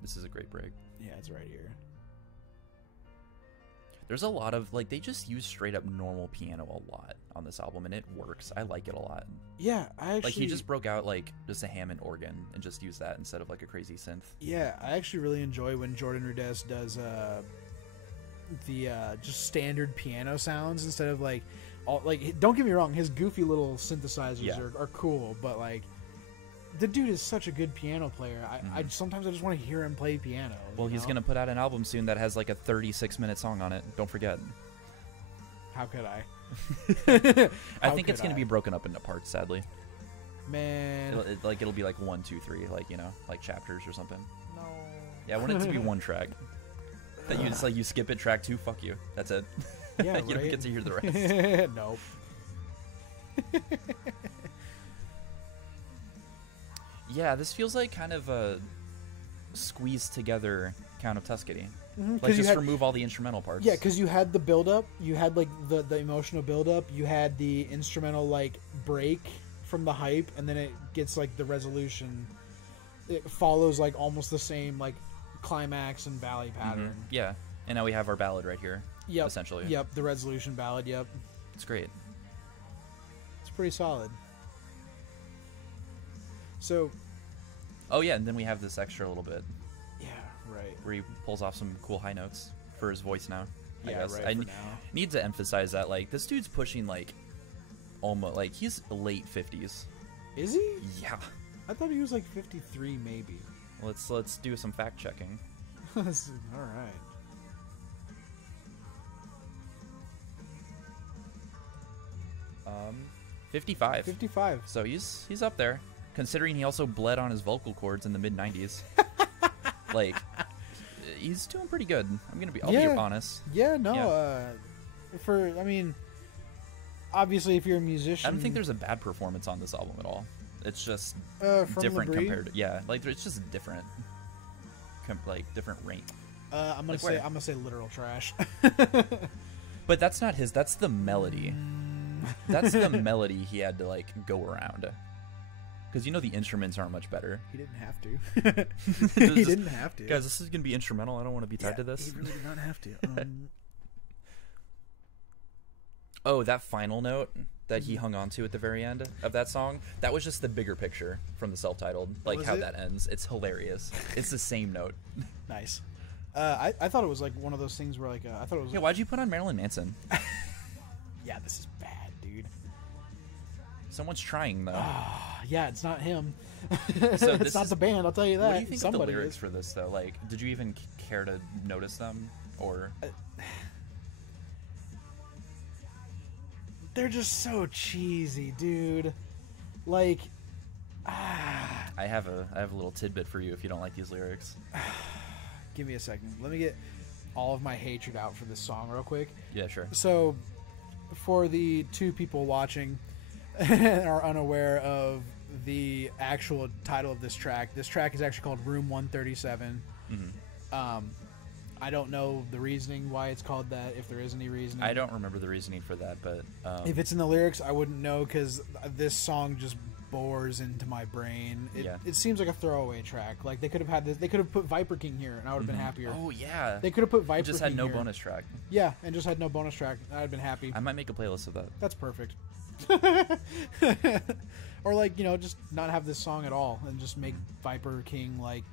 This is a great break. Yeah, it's right here. There's a lot of like they just use straight up normal piano a lot on this album, and it works. I like it a lot. Yeah, I actually like he just broke out like just a Hammond organ and just used that instead of like a crazy synth. Yeah, I actually really enjoy when Jordan Rudess does the just standard piano sounds instead of like all like. Don't get me wrong, his goofy little synthesizers are cool, but like the dude is such a good piano player. I sometimes I just want to hear him play piano. Well, he's gonna put out an album soon that has like a 36-minute song on it. Don't forget. How could I? I think it's gonna be broken up into parts. Sadly, man. It'll be like 1, 2, 3, like like chapters or something. No. Yeah, I want it to be one track. That you just you skip it. Track 2. Fuck you. That's it. Yeah, you don't get to hear the rest. Nope. Yeah, this feels like kind of a squeezed together Count of Tuscany. Like just remove all the instrumental parts. Yeah, because you had the build-up, you had like the emotional build-up, you had the instrumental like break from the hype, and then it gets like the resolution. It follows like almost the same like climax and valley pattern. Yeah, and now we have our ballad right here. Yep. Essentially. Yep, the resolution ballad. Yep. It's great. It's pretty solid. So. Oh yeah, and then we have this extra little bit. Yeah, right. Where he pulls off some cool high notes for his voice now. Yeah, I guess. right. For now. Need to emphasize that like this dude's pushing like almost like he's late 50s. Is he? Yeah. I thought he was like 53 maybe. Let's do some fact checking. All right. 55. 55. So he's up there, considering he also bled on his vocal cords in the mid 90s. Like, he's doing pretty good. I'll be honest. Yeah, no. Yeah. I mean, obviously, if you're a musician, I don't think there's a bad performance on this album at all. It's just from different Labrie? compared to like it's just different, different rank. I'm gonna say literal trash. But that's not his. That's the melody. That's the melody he had to like go around. Because the instruments aren't much better. He didn't have to. He didn't have to. Guys, this is gonna be instrumental. I don't want to be tied to this. He really did not have to. Oh, that final note that he hung on to at the very end of that song, that was just the bigger picture from the self-titled, like how that ends. It's hilarious. It's the same note. Nice. I thought it was like one of those things where like I thought it was. Yeah, why'd you put on Marilyn Manson? Yeah, this is bad, dude. Someone's trying though. Yeah, it's not him. So it's not the band. I'll tell you that. What do you think of the lyrics is. for this though? Like, did you even care to notice them, or? They're just so cheesy, dude. Like, I have a little tidbit for you if you don't like these lyrics. Give me a second. Let me get all of my hatred out for this song real quick. Yeah, sure. So, for the two people watching and are unaware of the actual title of this track is actually called Room 137. Mm-hmm. I don't know the reasoning why it's called that, if there is any reasoning. I don't remember the reasoning for that, but if it's in the lyrics, I wouldn't know because this song just bores into my brain. It seems like a throwaway track. Like they could have had this. They could have put Viper King here, and I would have been happier. Oh yeah, they could have put Viper. Just King had no here. bonus track. Yeah, and just had no bonus track. I'd have been happy. I might make a playlist of that. That's perfect. Or just not have this song at all, and just make Viper King like.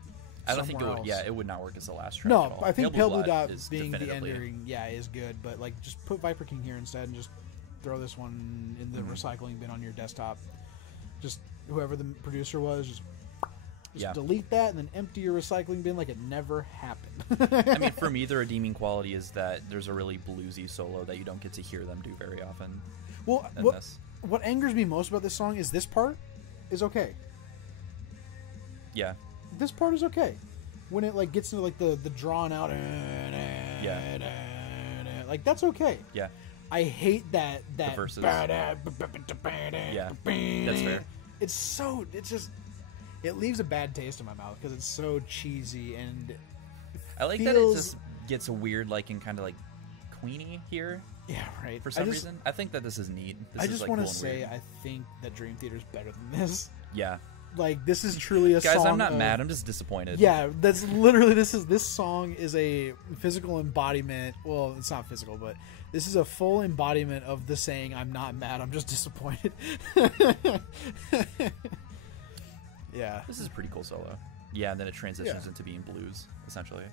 I don't think it would. Else. Yeah, it would not work as the last track. No, at all. I think Pale Blue Dot is being the definitively- ending, is good. But like, just put Viper King here instead, and just throw this one in the recycling bin on your desktop. Just whoever the producer was, just delete that and then empty your recycling bin like it never happened. I mean, for me, the redeeming quality is that there's a really bluesy solo that you don't get to hear them do very often. Well, what angers me most about this song is this part is okay. Yeah. This part is okay. When it like gets into like the drawn out, like that's okay. Yeah. I hate that The verses. Yeah, that's fair. It's just it leaves a bad taste in my mouth because it's so cheesy and I like that it just gets weird, like and kind of like Queenie here. Yeah, right. For some reason, I think that this is neat. I just want to say I think that Dream Theater's better than this. Yeah. Like this is truly a song. Guys, I'm not mad. I'm just disappointed. Yeah, that's literally this song is a physical embodiment. Well, it's not physical, but this is a full embodiment of the saying "I'm not mad. I'm just disappointed." Yeah, this is a pretty cool solo. Yeah, and then it transitions into being blues essentially.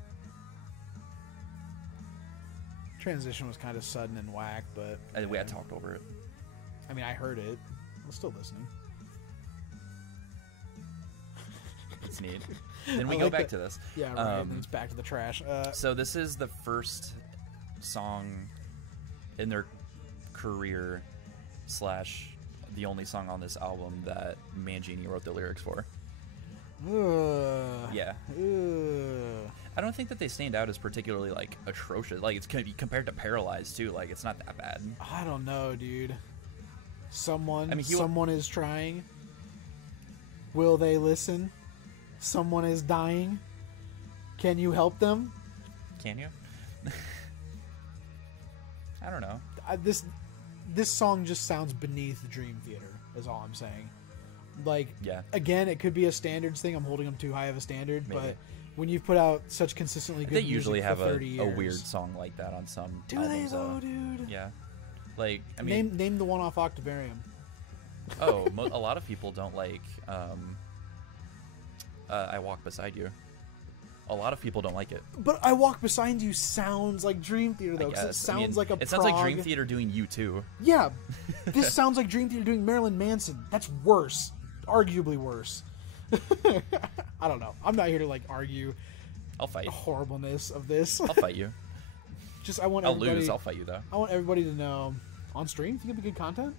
Transition was kind of sudden and whack, but We had talked over it. I mean, I heard it. I'm still listening. It's neat. Then we go back to this. Yeah, right. And it's back to the trash. So this is the first song in their career / the only song on this album that Mangini wrote the lyrics for. Yeah. I don't think that they stand out as particularly like atrocious. Like it's gonna be compared to Paralyzed too. Like it's not that bad. I don't know, dude. Someone is trying. Will they listen? Someone is dying. Can you help them? Can you? I don't know. This song just sounds beneath Dream Theater, is all I'm saying. Like, again, it could be a standards thing. I'm holding them too high of a standard, Maybe. but when you've put out such consistently good they usually music have for 30 a years, weird song like that on some do albums. they though, dude? Yeah. Like, I mean... Name the one off Octavarium. Oh, a lot of people don't like I Walk Beside You. A lot of people don't like it. But I Walk Beside You sounds like Dream Theater, though, because it sounds like a It sounds like Dream Theater doing U2. Yeah. This sounds like Dream Theater doing Marilyn Manson. That's worse. Arguably worse. I don't know. I'm not here to, like, argue. I'll fight. horribleness of this. I'll fight you. Just I want I'll everybody, lose. I'll fight you though. I want everybody to know on stream. Think it'd be good content.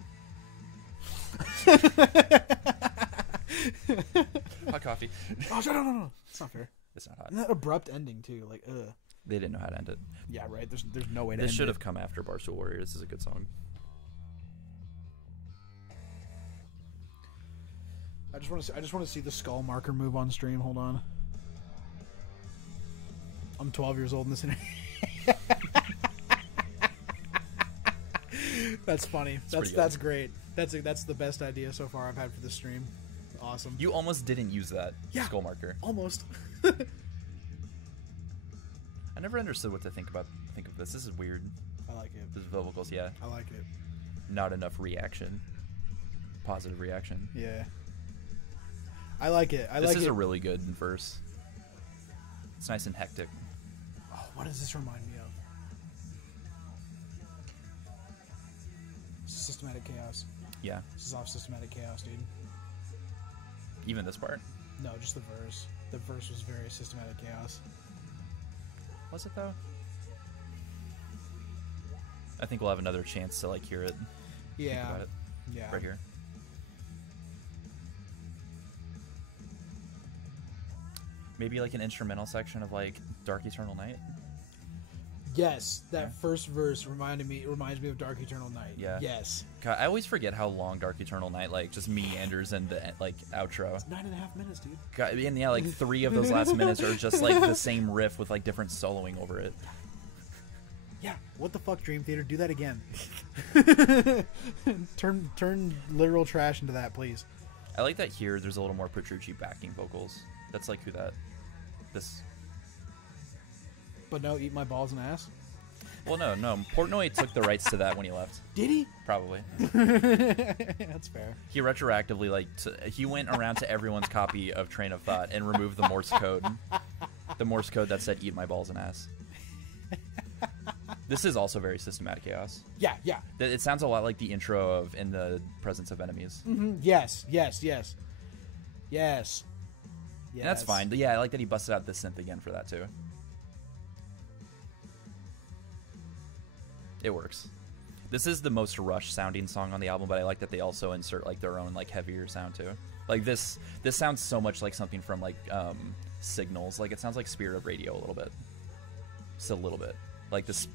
Hot coffee. Oh no! It's not fair. It's not hot. And that abrupt ending too. Like, ugh. They didn't know how to end it. Yeah, right. There's no way to. This end should it. have come after Barstool Warrior. This is a good song. I just want to see the skull marker move on stream. Hold on. I'm 12 years old in this. That's funny. That's great. That's the best idea so far I've had for this stream. Awesome. You almost didn't use that skull marker. Almost. I never understood what to think of this. This is weird. I like it. This vocals, yeah. I like it. Not enough reaction. Positive reaction. Yeah. I like it. This is a really good verse. It's nice and hectic. Oh, what does this remind me of? Systematic Chaos. Yeah. This is off Systematic Chaos, dude. Even this part? No, just the verse. The verse was very Systematic Chaos. Was it though? I think we'll have another chance to like hear it. Yeah. Think about it. Yeah. Right here. Maybe like an instrumental section of like Dark Eternal Night. Yes, that first verse reminds me of Dark Eternal Night. Yeah. Yes. God, I always forget how long Dark Eternal Night like just meanders in the like outro. It's 9.5 minutes, dude. God, and yeah, like 3 of those last minutes are just like the same riff with like different soloing over it. Yeah. What the fuck, Dream Theater? Do that again. turn literal trash into that, please. I like that here. There's a little more Petrucci backing vocals. That's like who that. This. But no, eat my balls and ass. Well, no. Portnoy took the rights to that when he left. Did he? Probably. That's fair. He retroactively he went around to everyone's copy of Train of Thought and removed the Morse code. The Morse code that said "eat my balls and ass." This is also very Systematic Chaos. Yeah. It sounds a lot like the intro of "In the Presence of Enemies." Mm-hmm. Yes. And that's fine. But yeah, I like that he busted out the synth again for that too. It works. This is the most Rush sounding song on the album, but I like that they also insert like their own like heavier sound too. Like this sounds so much like something from like Signals. Like it sounds like Spirit of Radio a little bit. Just a little bit. Like this.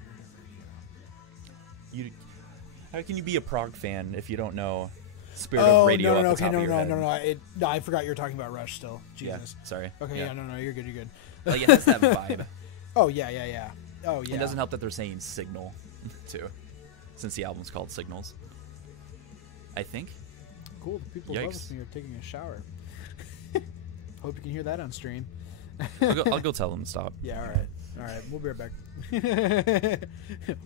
How can you be a prog fan if you don't know Spirit of Radio? No, off the top of your head? No, I forgot you were talking about Rush still. Jesus. Yeah, sorry. Okay, yeah, no, you're good. Like it has that vibe. Oh yeah. Oh yeah. It doesn't help that they're saying signal, too, since the album's called Signals. I think. Cool. The people above us are taking a shower. Hope you can hear that on stream. I'll go tell them to stop. Yeah. All right. We'll be right back.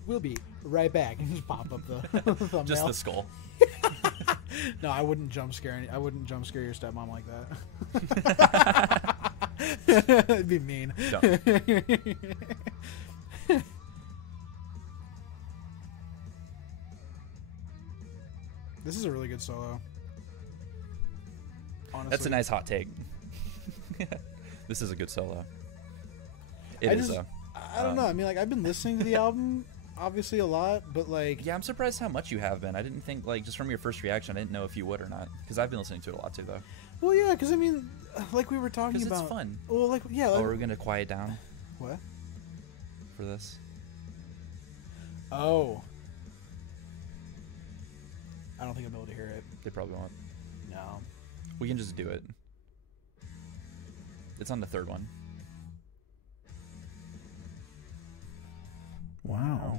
We'll be right back. And just pop up the thumbnail. Just the skull. No, I wouldn't jump scare your stepmom like that. It'd be mean. This is a really good solo. Honestly. That's a nice hot take. This is a good solo. It is though. I don't know. I mean, like, I've been listening to the album obviously a lot, but like, yeah, I'm surprised how much you have been. I didn't think, like, just from your first reaction, I didn't know if you would or not, because I've been listening to it a lot too, though. Well, yeah, because I mean, like we were talking about, it's fun. Well, like, yeah. Like, oh, we're gonna quiet down. What? For this? Oh. I don't think I'll be able to hear it. They probably won't. No. We can just do it. It's on the third one. Wow.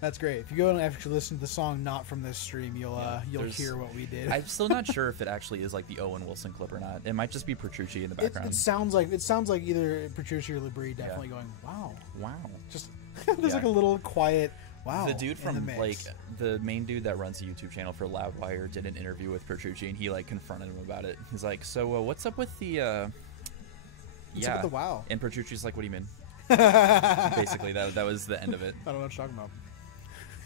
That's great. If you go and actually listen to the song not from this stream, you'll hear what we did. I'm still not sure if it actually is like the Owen Wilson clip or not. It might just be Petrucci in the background. It sounds like either Petrucci or Labrie definitely going, wow. Just there's like a little quiet wow. The dude from the like the main dude that runs the YouTube channel for Loudwire did an interview with Petrucci, and he like confronted him about it. He's like, "So what's up with the?" What's up with the wow? And Petrucci's like, "What do you mean?" Basically, that was the end of it. I don't know what you're talking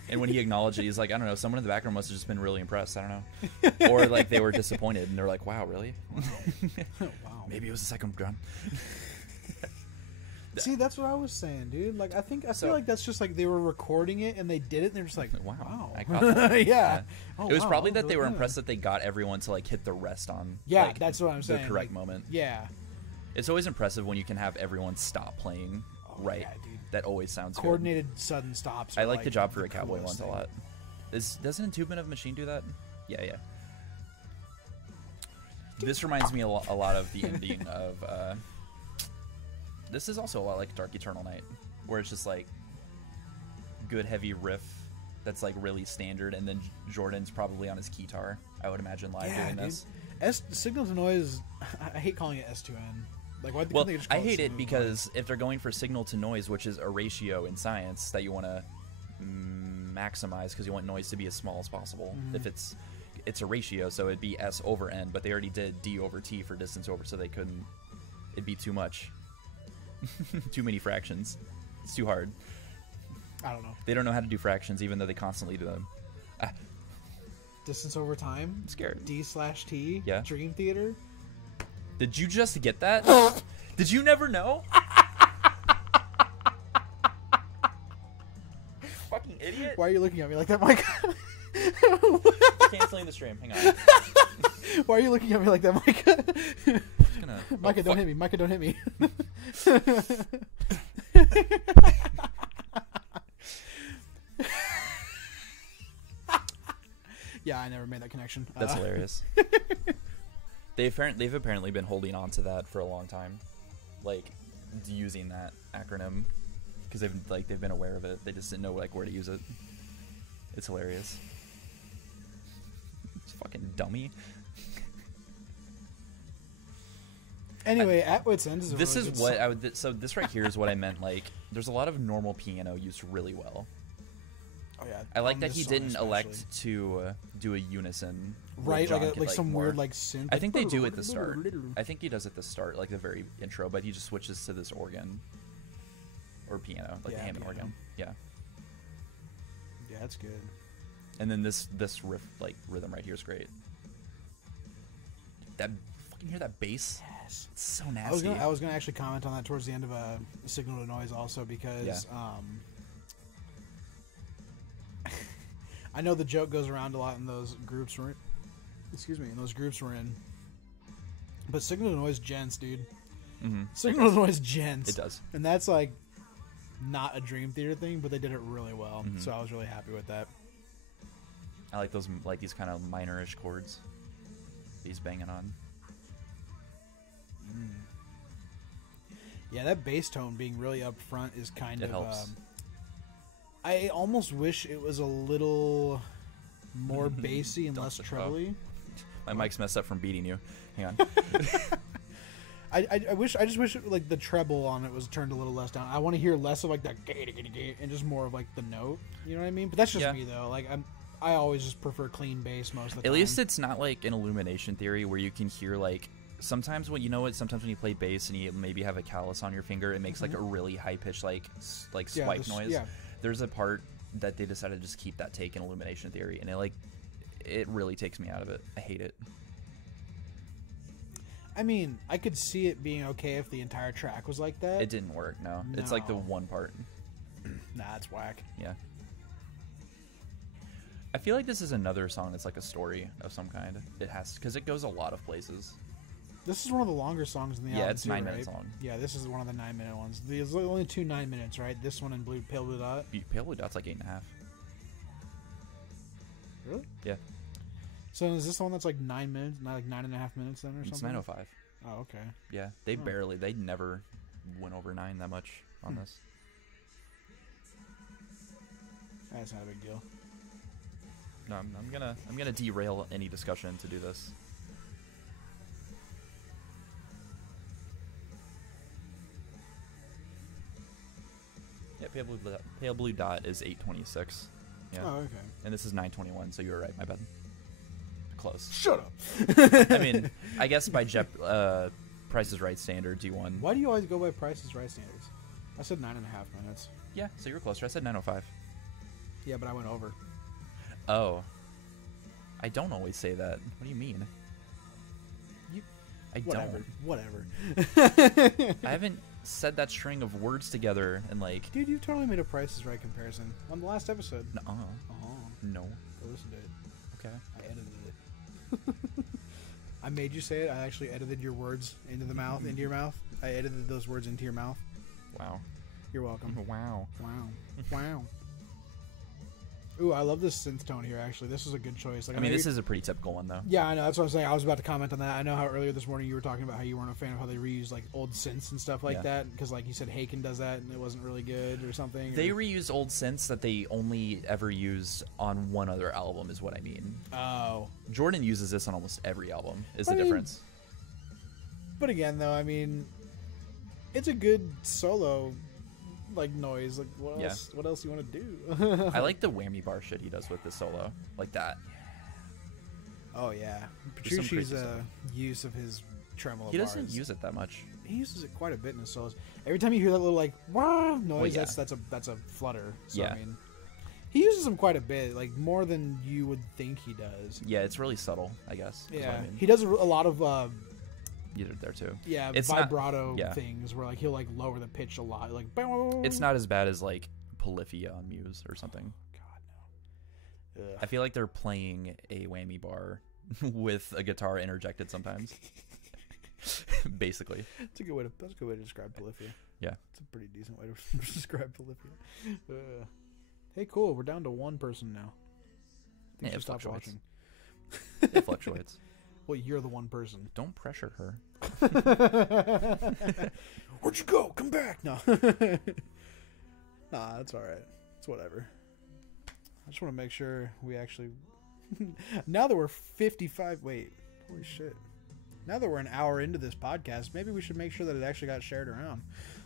And when he acknowledged it, he's like, I don't know, someone in the background must have just been really impressed. I don't know. Or like they were disappointed and they're like, wow, really? Wow. Maybe it was the second drum. See, that's what I was saying, dude. Like, I feel like that's just like they were recording it and they did it and they're just like, wow. I got that. Yeah. Oh, it was probably that they were impressed that they got everyone to like hit the rest on like, that's what I'm saying. The correct like, moment. Yeah. It's always impressive when you can have everyone stop playing right. Yeah, dude. That always sounds coordinated sudden stops. I like the job for a cowboy ones a lot. Doesn't Entombment of Machine do that? Yeah. This reminds me a lot of the ending of. This is also a lot like Dark Eternal Night, where it's just like good heavy riff that's like really standard, and then Jordan's probably on his keytar. I would imagine live doing this. Signal to Noise. I hate calling it S2N. Like, why? Well, I hate it because if they're going for signal to noise, which is a ratio in science that you want to maximize because you want noise to be as small as possible. Mm-hmm. If it's a ratio, so it'd be S over N, but they already did D over T for distance over, so they couldn't. It'd be too much. Too many fractions. It's too hard. I don't know. They don't know how to do fractions, even though they constantly do them. Distance over time. I'm scared. D/T. Yeah. Dream Theater. Did you just get that? Did you never know? Fucking idiot. Why are you looking at me like that, Mike? Canceling the stream. Hang on. Why are you looking at me like that, Micah? Micah, don't hit me. Micah, don't hit me. Yeah, I never made that connection. That's hilarious. They've apparently been holding on to that for a long time, like using that acronym because they've been aware of it. They just didn't know like where to use it. It's hilarious. It's fucking dummy. Anyway, At Wit's End is this this right here is what I meant. Like, there's a lot of normal piano used really well. Oh yeah, I like that he didn't elect to do a unison. Right, like some weird like synth. I think they do at the start. I think he does at the start, like the very intro, but he just switches to this organ or piano, like the Hammond organ. Yeah. Yeah, that's good. And then this riff, like rhythm right here, is great. That fucking hear that bass? Yes. It's so nasty. I was gonna actually comment on that towards the end of Signal to Noise also because I know the joke goes around a lot in those groups we're in. But Signal to Noise gents, dude. Mm-hmm. Signal to Noise gents. It does. And that's like not a Dream Theater thing, but they did it really well. Mm-hmm. So I was really happy with that. I like those, like these kind of minorish chords he's banging on. Yeah, that bass tone being really up front is kind of helps. I almost wish it was a little more bassy and less trebly. My mic's messed up from beating you. Hang on. I just wish like the treble on it was turned a little less down. I want to hear less of like that and just more of like the note. You know what I mean? But that's just me though. Like I always just prefer clean bass most of the time. At least it's not like an Illumination theory where you can hear like sometimes when sometimes when you play bass and you maybe have a callus on your finger, it makes like a really high pitched like swipe noise. Yeah. There's a part that they decided to just keep that take in Illumination theory, and it really takes me out of it. I hate it. I mean, I could see it being okay if the entire track was like that. It didn't work. No. It's like the one part. Nah, it's whack. Yeah. I feel like this is another song that's like a story of some kind. It has, because it goes a lot of places. This is one of the longer songs in the album. Yeah, it's 9 right? minutes long. Yeah, this is one of the 9-minute ones. There's only 2 9 minutes, right? This one and Pale Blue Dot. Pale Blue Dot's like 8.5. Really? Yeah. So is this the one that's like 9 minutes, not like 9.5 minutes then, or something? It's 9:05. Oh, okay. Yeah, they never went over 9 that much on this. That's not a big deal. No, I'm gonna derail any discussion to do this. Yeah, Pale Blue Dot is 8:26. Yeah. Oh, okay. And this is 9:21, so you were right. My bad. Close. Shut up. I mean, I guess by Price is Right standards, you won. Why do you always go by Price is Right standards? I said 9.5 minutes. Yeah, so you were closer. I said 9:05. Yeah, but I went over. Oh. I don't always say that. What do you mean? I don't. Whatever. I haven't said that string of words together and like. Dude, you totally made a Price is Right comparison on the last episode. No. No. Go listen to it. Okay. I edited it. I made you say it. I actually edited your words into your mouth. I edited those words into your mouth. Wow. You're welcome. Wow. Wow. Ooh, I love this synth tone here, actually. This is a good choice. Like, I mean, this is a pretty typical one, though. Yeah, I know. That's what I'm saying. I was about to comment on that. I know how earlier this morning you were talking about how you weren't a fan of how they reuse, like, old synths and stuff like that. Because, like, you said Haken does that and it wasn't really good or something. They reuse old synths that they only ever used on one other album, is what I mean. Oh. Jordan uses this on almost every album, is the difference. But again, though, I mean, it's a good solo like noise. Like what else you want to do? I like the whammy bar shit he does with the solo, like that. Oh yeah, Petrucci's use of his tremolo. He doesn't use it that much. He uses it quite a bit in his solos. Every time you hear that little like wah noise, that's a flutter. So, I mean, he uses them quite a bit, like more than you would think he does. Yeah, it's really subtle, I guess. Yeah, I mean. he does a lot of. You did there too. Yeah, it's vibrato things where like he'll like lower the pitch a lot. Like it's not as bad as like Polyphia on Muse or something. God no. Ugh. I feel like they're playing a whammy bar with a guitar interjected sometimes. Basically. That's a good way to describe Polyphia. Yeah. It's a pretty decent way to describe Polyphia. Hey, cool. We're down to one person now. I think she stopped watching. It fluctuates. Well, you're the one person. Don't pressure her. Where'd you go? Come back. No. Nah, that's all right. It's whatever. I just want to make sure we actually... Now that we're 55... Wait. Holy shit. Now that we're an hour into this podcast, maybe we should make sure that it actually got shared around.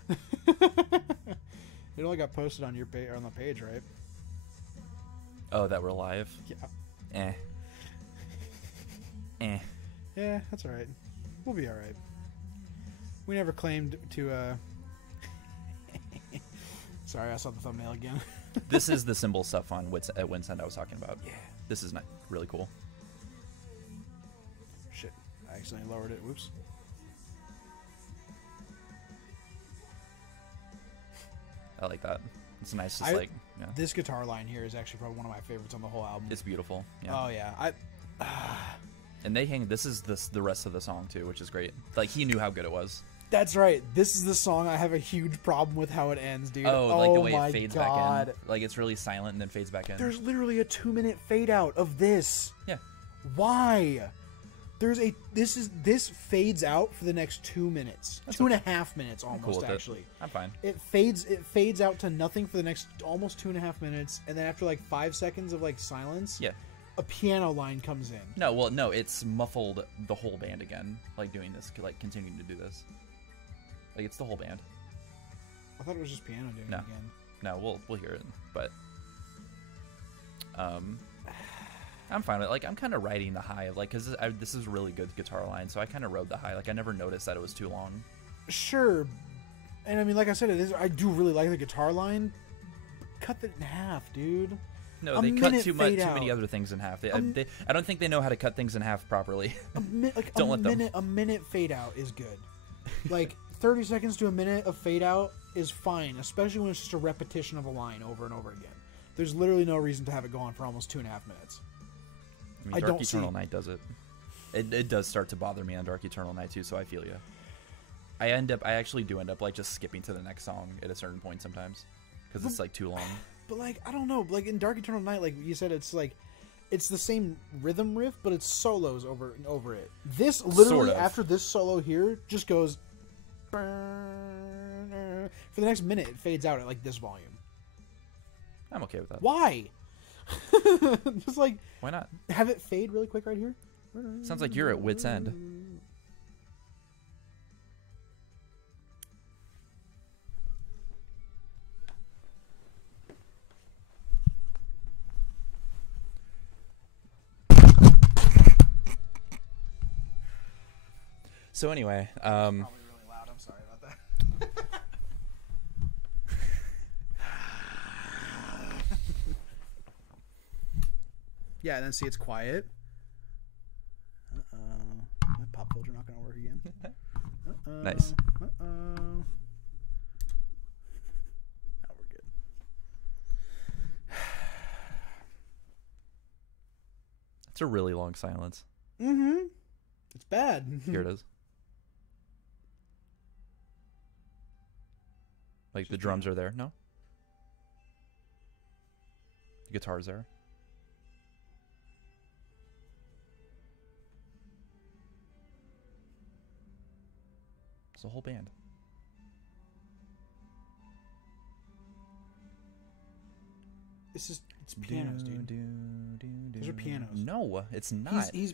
It only got posted on your on the page, right? Oh, that we're live? Yeah. Eh. Yeah, that's all right. We'll be all right. We never claimed to. Sorry, I saw the thumbnail again. This is the cymbal stuff on at Winsend I was talking about. Yeah. This is really cool. Shit. I accidentally lowered it. Whoops. I like that. It's nice. This guitar line here is actually probably one of my favorites on the whole album. It's beautiful. Yeah. Oh, yeah. And they hang. This is the rest of the song too, which is great. Like he knew how good it was. That's right. This is the song I have a huge problem with how it ends, dude. Oh, like the way it fades back in. Like it's really silent and then fades back in. There's literally a 2-minute fade out of this. Yeah. Why? This fades out for the next 2 minutes. That's 2.5 minutes almost, actually. I'm fine. It fades out to nothing for the next almost 2.5 minutes, and then after like 5 seconds of like silence, a piano line comes in. No, it's muffled the whole band again, like doing this, like continuing to do this. Like it's the whole band. I thought it was just piano doing it again. No, we'll hear it, but I'm fine with it. Like I'm kind of riding the high of like because this is a really good guitar line, so I kind of rode the high. Like I never noticed that it was too long. Sure, and I mean, like I said, it is. I do really like the guitar line. Cut that in half, dude. No, they cut too many other things in half. I don't think they know how to cut things in half properly. A minute fade out is good. Like 30 seconds to a minute of fade out is fine, especially when it's just a repetition of a line over and over again. There's literally no reason to have it go on for almost 2.5 minutes. I mean, Dark Eternal Night does it. It does start to bother me on Dark Eternal Night too, so I feel you. I actually do end up like just skipping to the next song at a certain point sometimes because it's like too long. But like I don't know, like in Dark Eternal Night, like you said, it's like it's the same rhythm riff, but it's solos over and over it. This literally after this solo here just goes for the next minute. It fades out at like this volume. I'm okay with that. Why? Just like why not have it fade really quick right here? Sounds like you're at wit's end. So anyway, probably really loud. I'm sorry about that. Yeah, and then see it's quiet. My pop filter not gonna work again. Nice. Now we're good. It's a really long silence. Mm-hmm. It's bad. Here it is. Like the drums are there. No? The guitar's there. It's a whole band. It's pianos, dude. Those are pianos. No, it's not. He's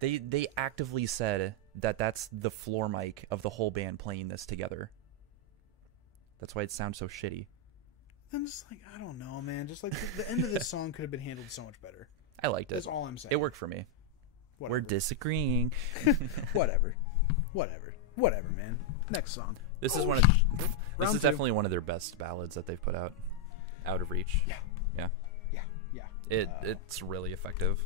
They actively said that that's the floor mic of the whole band playing this together. That's why it sounds so shitty. I'm just like, I don't know, man. Just like the end of this song could have been handled so much better. I liked it. That's all I'm saying. It worked for me. Whatever. We're disagreeing. Whatever, man. Next song. This is Round two. Definitely one of their best ballads that they've put out. Out of Reach. Yeah. It's really effective.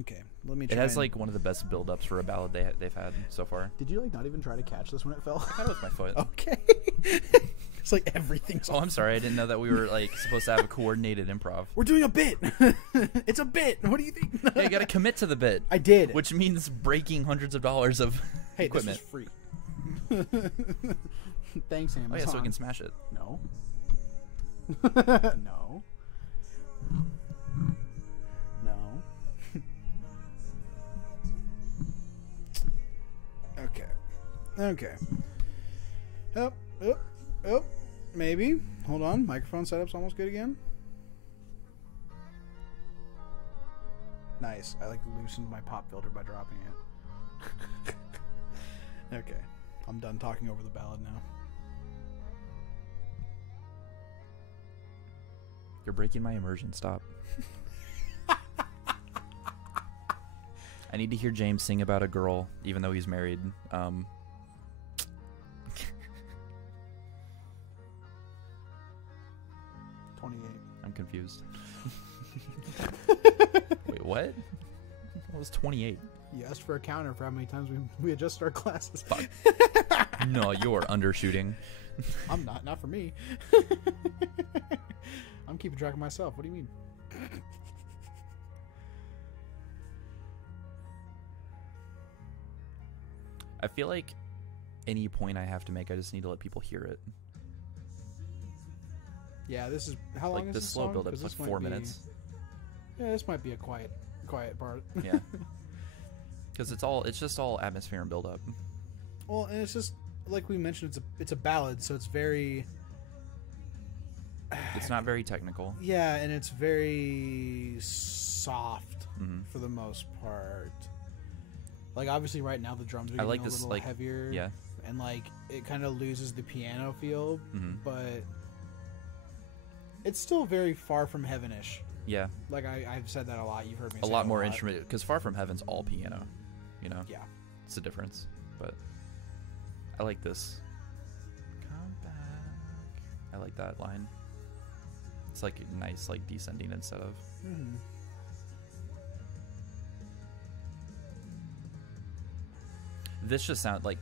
Okay, let me. It has like one of the best build-ups for a ballad they've had so far. Did you like not even try to catch this when it fell? I caught it with my foot. Okay. It's like everything's. Oh, I'm sorry. I didn't know that we were like supposed to have a coordinated improv. We're doing a bit. It's a bit. What do you think? Yeah, you got to commit to the bit. I did. Which means breaking hundreds of dollars of equipment. This was free. Thanks, Amazon. Oh yeah, so we can smash it. No. No. No. Okay. Oh. Maybe. Hold on. Microphone setup's almost good again. Nice. I like loosened my pop filter by dropping it. Okay. I'm done talking over the ballad now. You're breaking my immersion. Stop. I need to hear James sing about a girl, even though he's married. 28. I'm confused. Wait, what? What was 28? You asked for a counter for how many times we adjust our classes. Fuck. No, you're undershooting. I'm not. Not for me. I'm keeping track of myself. What do you mean? I feel like any point I have to make, I just need to let people hear it. Yeah, this is how long Like is the this slow song? build up 'Cause is like this 4 might be- minutes. Yeah, this might be a quiet part. Yeah. Because it's just all atmosphere and build up. Well, and it's just like we mentioned, it's a ballad, so it's very. It's not very technical. Yeah, and it's very soft for the most part. Like obviously, right now the drums are getting like a this, little like, heavier. yeah. And like it kind of loses the piano feel, but it's still very Far From Heaven-ish. Yeah. Like I've said that a lot. You've heard me say A lot it more instrument, because Far From Heaven's all piano. You know? Yeah. It's a difference. But I like this. Come back. I like that line. It's like nice, like descending instead of. This just sounds like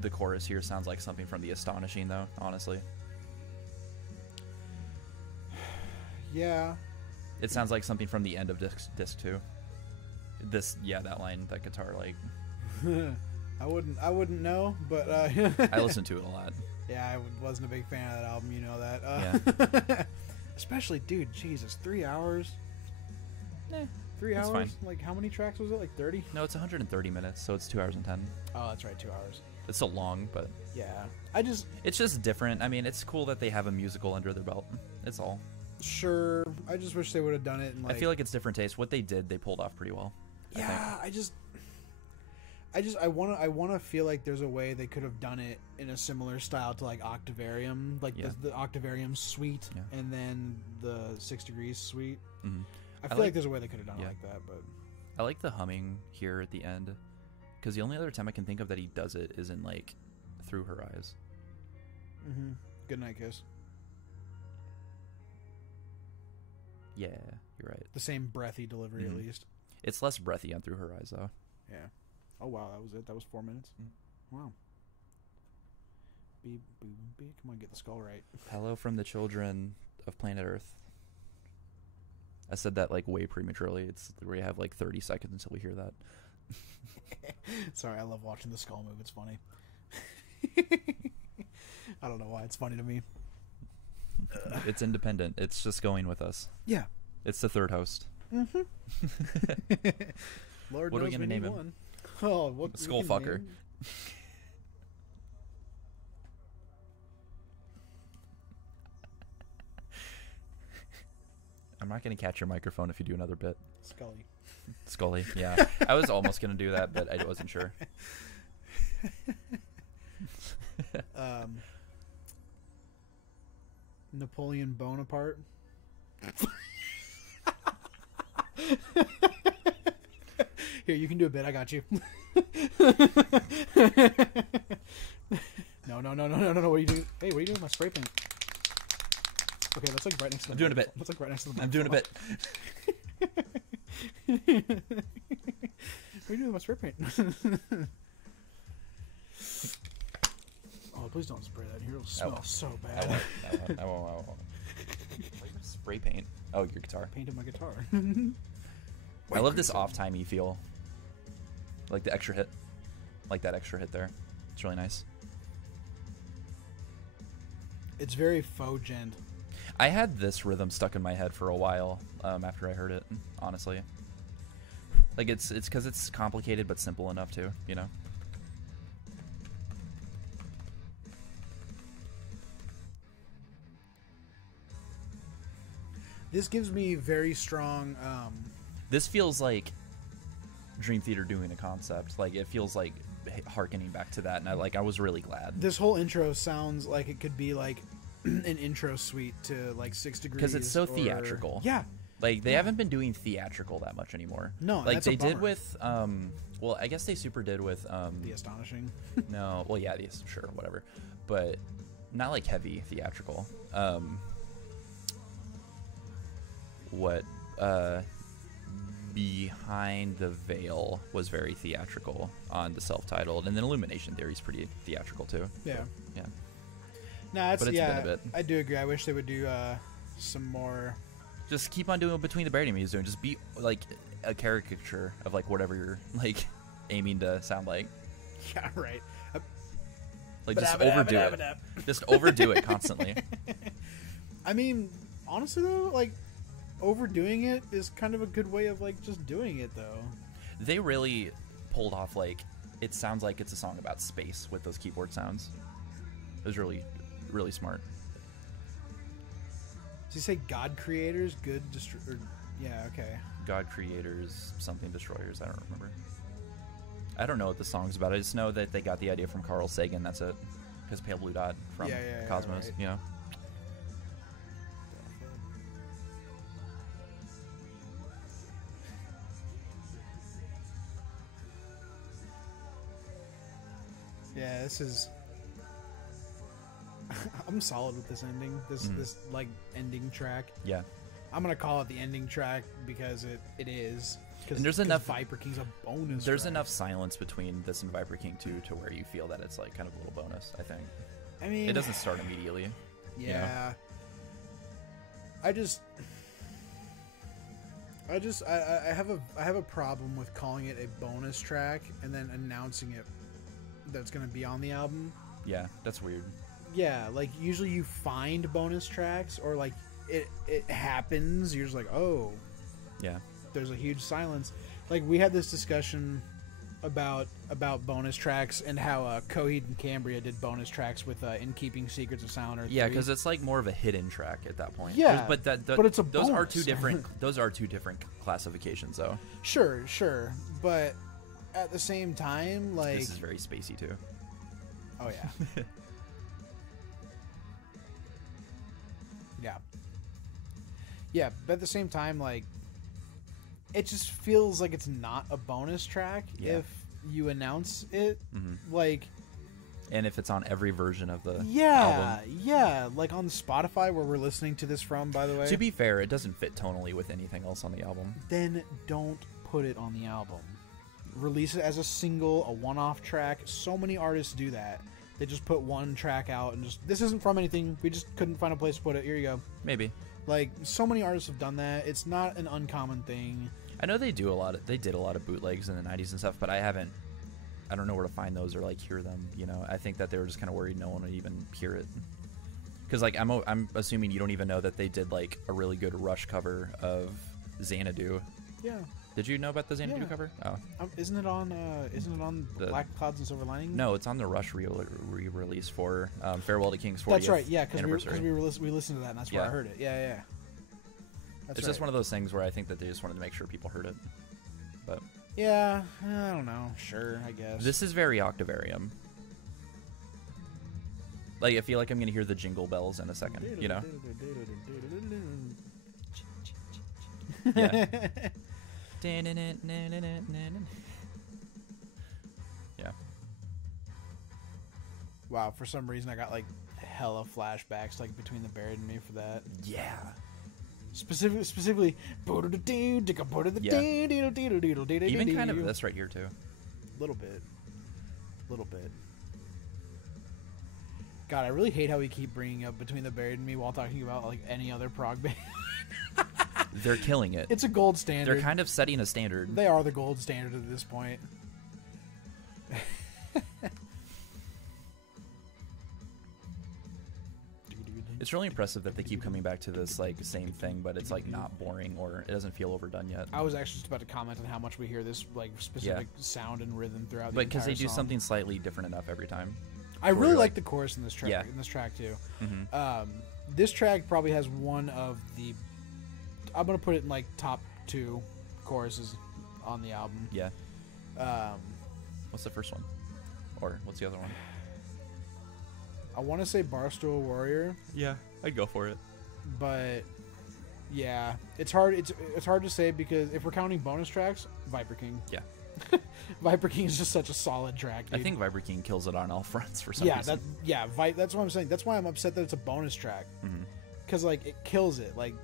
the chorus here sounds like something from The Astonishing, though, honestly. Yeah. It sounds like something from the end of disc 2. That line, that guitar, like. I wouldn't know, but I listen to it a lot. Yeah, I wasn't a big fan of that album. You know that. Yeah. Especially, dude, Jesus, 3 hours. 3 that's hours. fine. Like, how many tracks was it? Like 30? No, it's 130 minutes, so it's 2 hours and 10. Oh, that's right, 2 hours. It's so long, but Yeah, it's just different. I mean, it's cool that they have a musical under their belt. It's all. Sure. I just wish they would have done it. In like, I feel like it's different taste. What they did, they pulled off pretty well. Yeah, I want to feel like there's a way they could have done it in a similar style to like Octavarium, like the Octavarium suite, and then the 6 Degrees suite. I feel like there's a way they could have done it like that, but I like the humming here at the end, because the only other time I can think of that he does it is in like Through Her Eyes. Good Night Kiss. Yeah, You're right. The same breathy delivery, at least. It's less breathy on Through Her Eyes, though. Yeah. Oh, wow. That was it. That was 4 minutes. Wow. Beep, boop, beep. Come on, get the skull right. Hello from the children of planet Earth. I said that like way prematurely. It's we have like 30 seconds until we hear that. Sorry, I love watching the skull move. It's funny. I don't know why it's funny to me. It's independent. It's just going with us. Yeah. It's the third host. Mm-hmm. Lord What are we knows gonna name him? one. Oh, what Skull fucker. I'm not going to catch your microphone if you do another bit. Scully. Scully, yeah. I was almost going to do that, but I wasn't sure. Napoleon Bonaparte. Here, you can do a bit. I got you. No. What are you doing? Hey, what are you doing with my spray paint? Okay, that's like right next to the I'm doing a bit. That's like right next to the I'm doing a bit. What are you doing with my spray paint? Oh, please don't spray that in here. It'll smell so bad. I won't. Spray paint. Oh, your guitar. Painted my guitar. I love this off-timey feel. Like the extra hit. Like that extra hit there. It's really nice. It's very faux gent. I had this rhythm stuck in my head for a while after I heard it, honestly. Like it's because it's complicated but simple enough too, you know? This gives me very strong... This feels like Dream Theater doing a concept. Like it feels like harkening back to that, and I was really glad. This whole intro sounds like it could be like an intro suite to like 6 Degrees. Because it's so theatrical. Yeah. Like they haven't been doing theatrical that much anymore. No, like that's they a bummer. did with well, I guess they super did with The Astonishing. no, well yeah, sure, whatever. But not like heavy theatrical. What Behind the Veil was very theatrical on the self-titled, and then Illumination Theory is pretty theatrical too. Yeah. Yeah. No, it's, But it's been a bit. I do agree. I wish they would do some more. Just keep on doing Between the Buried and Me is doing. Just be like a caricature of like whatever you're like aiming to sound like. Yeah, right. Like just overdo it. Just overdo it constantly. I mean, honestly though, like overdoing it is kind of a good way of like just doing it though. They really pulled off like it sounds like it's a song about space with those keyboard sounds. It was really, really smart. Did you say God creators, good yeah, okay. God creators, something destroyers. I don't remember. I don't know what the song's about. I just know that they got the idea from Carl Sagan. That's it. Because Pale Blue Dot from Cosmos, right. you know. Yeah, this is. I'm solid with this ending. This like ending track. Yeah. I'm gonna call it the ending track because it is. And there's enough Viper King's a bonus. There's track. enough silence between this and Viper King 2 to where you feel that it's like kind of a little bonus. I think. I mean, it doesn't start immediately. Yeah. You know? I have a problem with calling it a bonus track and then announcing it that it's gonna be on the album. Yeah, that's weird. Yeah, like usually you find bonus tracks or like it happens. You're just like, oh, yeah. There's a huge silence. Like we had this discussion about bonus tracks and how Coheed and Cambria did bonus tracks with In Keeping Secrets of Silent Earth. Yeah, because it's like more of a hidden track at that point. Yeah, but it's a those are bonus. two different. Those are two different classifications, though. Sure, but at the same time, like this is very spacey too. Oh yeah. Yeah, but at the same time, like it just feels like it's not a bonus track if you announce it. Mm-hmm. Like And if it's on every version of the Yeah, album. yeah. Like on Spotify, where we're listening to this from, by the way. To be fair, it doesn't fit tonally with anything else on the album. Then don't put it on the album. Release it as a single, a one-off track. So many artists do that. They just put one track out and just, this isn't from anything. We just couldn't find a place to put it. Here you go. Maybe. Like, so many artists have done that. It's not an uncommon thing. I know they did a lot of bootlegs in the 90s and stuff, but I don't know where to find those or like hear them, you know. I think that they were just kind of worried no one would even hear it. Cuz like I'm assuming you don't even know that they did like a really good Rush cover of Xanadu. Yeah. Did you know about the Xanadu cover? Oh. Isn't it on the Black Clouds and Silver Lining? No, it's on the Rush re-release for Farewell to King's 40th That's right. Yeah, cuz we listened to that and that's where I heard it. Yeah. It's just one of those things where I think that they just wanted to make sure people heard it. But yeah, I don't know. Sure, I guess. This is very Octavarium. Like, I feel like I'm going to hear the jingle bells in a second, you know? Yeah. Yeah. Wow, for some reason I got like hella flashbacks like Between the Buried and Me for that. Yeah. Specifically, Even kind of this right here too. Little bit. God, I really hate how we keep bringing up Between the Buried and Me while talking about like any other prog band. They're killing it. It's a gold standard. They're kind of setting a standard. They are the gold standard at this point. It's really impressive that they keep coming back to this like same thing, but it's like not boring or it doesn't feel overdone yet. I was actually just about to comment on how much we hear this like specific sound and rhythm throughout. But because they do something slightly different enough every time. I really like the chorus in this track. Yeah. In this track too. Mm-hmm. This track probably has one of the. I'm gonna put it in like top 2 choruses on the album. Yeah. What's the first one? Or what's the other one? I want to say Barstool Warrior. Yeah, I'd go for it. But yeah, it's hard. It's hard to say because if we're counting bonus tracks, Viper King. Yeah. Viper King is just such a solid track, dude. I think Viper King kills it on all fronts for some reason. That's what I'm saying. That's why I'm upset that it's a bonus track. Because like it kills it. Like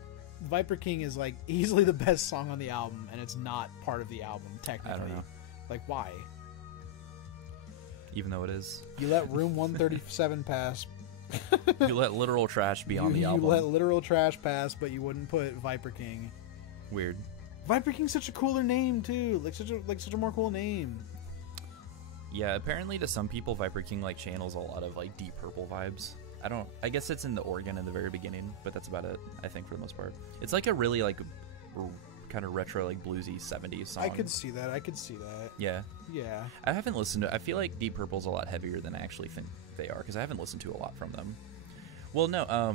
Viper King is like easily the best song on the album, and it's not part of the album technically. I don't know. Like why? Even though it is. You let Room 137 pass. You let Literal Trash be on the album. You let Literal Trash pass, but you wouldn't put Viper King. Weird. Viper King's such a cooler name too. Such a more cool name. Yeah, apparently to some people Viper King like channels a lot of like Deep Purple vibes. I guess it's in the organ in the very beginning, but that's about it, I think, for the most part. It's like a really like kind of retro like bluesy 70s song. I could see that. Yeah. Yeah. I haven't listened to I feel like Deep Purple's a lot heavier than I actually think they are because I haven't listened to a lot from them. Well, no,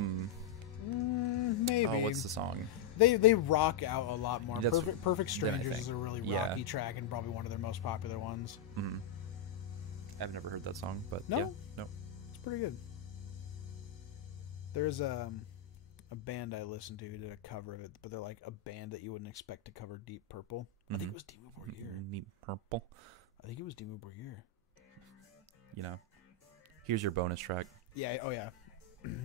maybe. Oh, what's the song? They rock out a lot more. That's Perfect Strangers is a really rocky track and probably one of their most popular ones. Mm-hmm. I've never heard that song, but no? Yeah, no. It's pretty good. There's a band I listened to who did a cover of it, but they're like a band that you wouldn't expect to cover Deep Purple. I think it was Dimmu Borgir. Deep Purple. I think it was Dimmu Borgir. You know, here's your bonus track. Yeah. Oh yeah.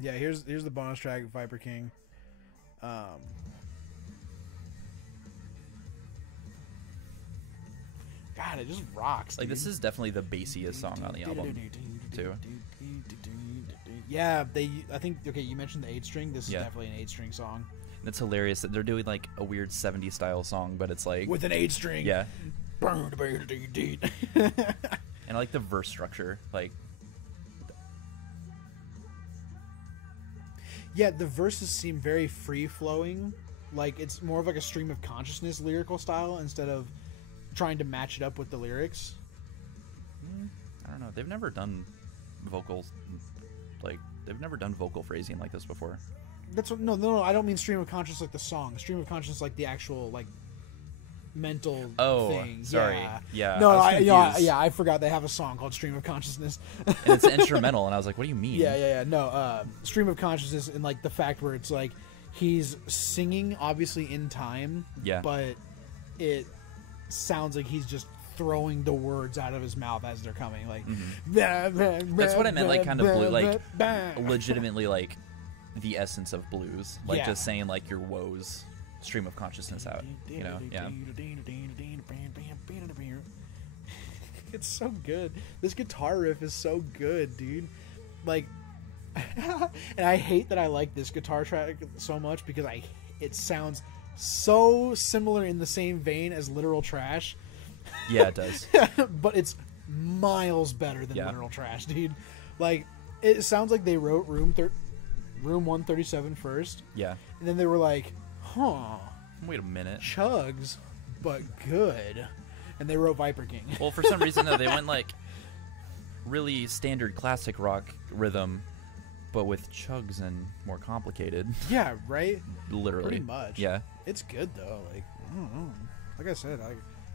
Yeah. Here's the bonus track, Viper King. God, it just rocks. Like, this is definitely the bassiest song on the album, too. Yeah, I think, okay, you mentioned the 8-string. This is definitely an 8-string song. And it's hilarious that they're doing, like, a weird 70s style song, but it's like... with an 8-string. Yeah. And I like the verse structure, like... Yeah, the verses seem very free-flowing. Like, it's more of like a stream of consciousness lyrical style instead of trying to match it up with the lyrics. I don't know. They've never done vocals, like, they've never done vocal phrasing like this before. That's what, no, I don't mean stream of consciousness like the song. Stream of consciousness like the actual, like, mental thing. Sorry. Yeah. I forgot they have a song called Stream of Consciousness. And it's instrumental, and I was like, what do you mean? Yeah. No, Stream of Consciousness and, like, the fact where it's, like, he's singing, obviously, in time. Yeah. But it sounds like he's just throwing the words out of his mouth as they're coming. Like, that's what I meant. Like, kind of blue, like legitimately, like the essence of blues, like just saying like your woes, stream of consciousness out. You know, yeah. It's so good. This guitar riff is so good, dude. Like, and I hate that I like this guitar track so much because it sounds so similar in the same vein as Literal Trash. Yeah, it does. But it's miles better than Literal Trash, dude. Like, it sounds like they wrote Room 137 first. Yeah. And then they were like, wait a minute. Chugs, but good. And they wrote Viper King. Well, for some reason, though, they went like really standard classic rock rhythm, but with chugs and more complicated. Yeah, right? Literally. Pretty much. Yeah. It's good, though. Like, I don't know. Like I said,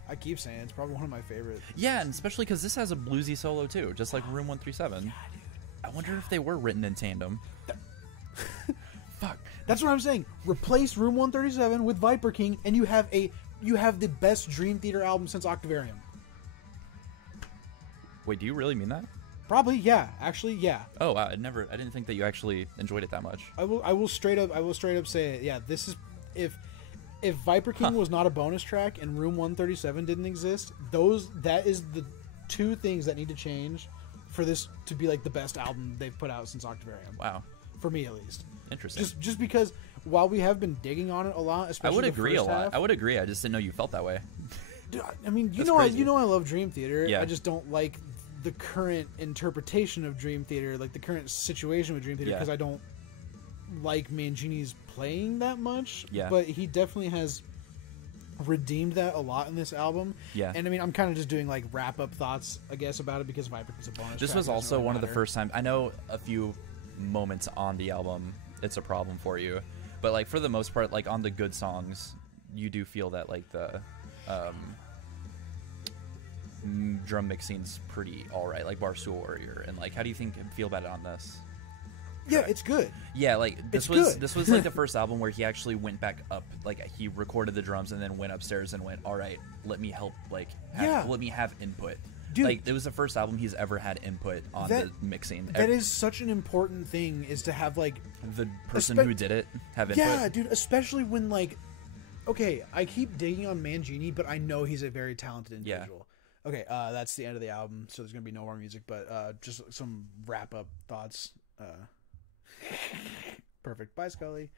I keep saying it's probably one of my favorites. Yeah, and especially because this has a bluesy solo, too, just like Room 137. Yeah, dude. I wonder if they were written in tandem. Fuck. That's what I'm saying. Replace Room 137 with Viper King, and you have the best Dream Theater album since Octavarium. Wait, do you really mean that? Probably, yeah. Actually, yeah. Oh, wow. I didn't think that you actually enjoyed it that much. I will straight up say it. Yeah, this is if Viper King was not a bonus track and Room 137 didn't exist, that is the two things that need to change for this to be like the best album they've put out since Octavarium. Wow. For me, at least. Interesting. Just because while we have been digging on it a lot, especially I would agree a lot. Half, I would agree. I just didn't know you felt that way. Dude, I mean, you know I love Dream Theater. Yeah. I just don't like the current interpretation of Dream Theater, like the current situation with Dream Theater, because I don't like Mangini's playing that much. Yeah. But he definitely has redeemed that a lot in this album. Yeah. And I mean, I'm kind of just doing like wrap up thoughts, I guess, about it because Viper is a bonus. This was also one of the first times. I know a few moments on the album it's a problem for you, but like for the most part, like on the good songs, you do feel that like the drum mixing's pretty all right, like Barstool Warrior. And like, how do you feel about it on this? Yeah, it's good. Yeah, like this was like the first album where he actually went back up, like he recorded the drums and then went upstairs and went, all right, let me help, like let me have input. Dude, like it was the first album he's ever had input on the mixing. That is such an important thing, is to have like the person who did it have input. Yeah, dude, especially when like, okay, I keep digging on Mangini, but I know he's a very talented individual. Yeah. Okay, that's the end of the album, so there's gonna be no more music, but just some wrap up thoughts. Perfect. Bye, Scully.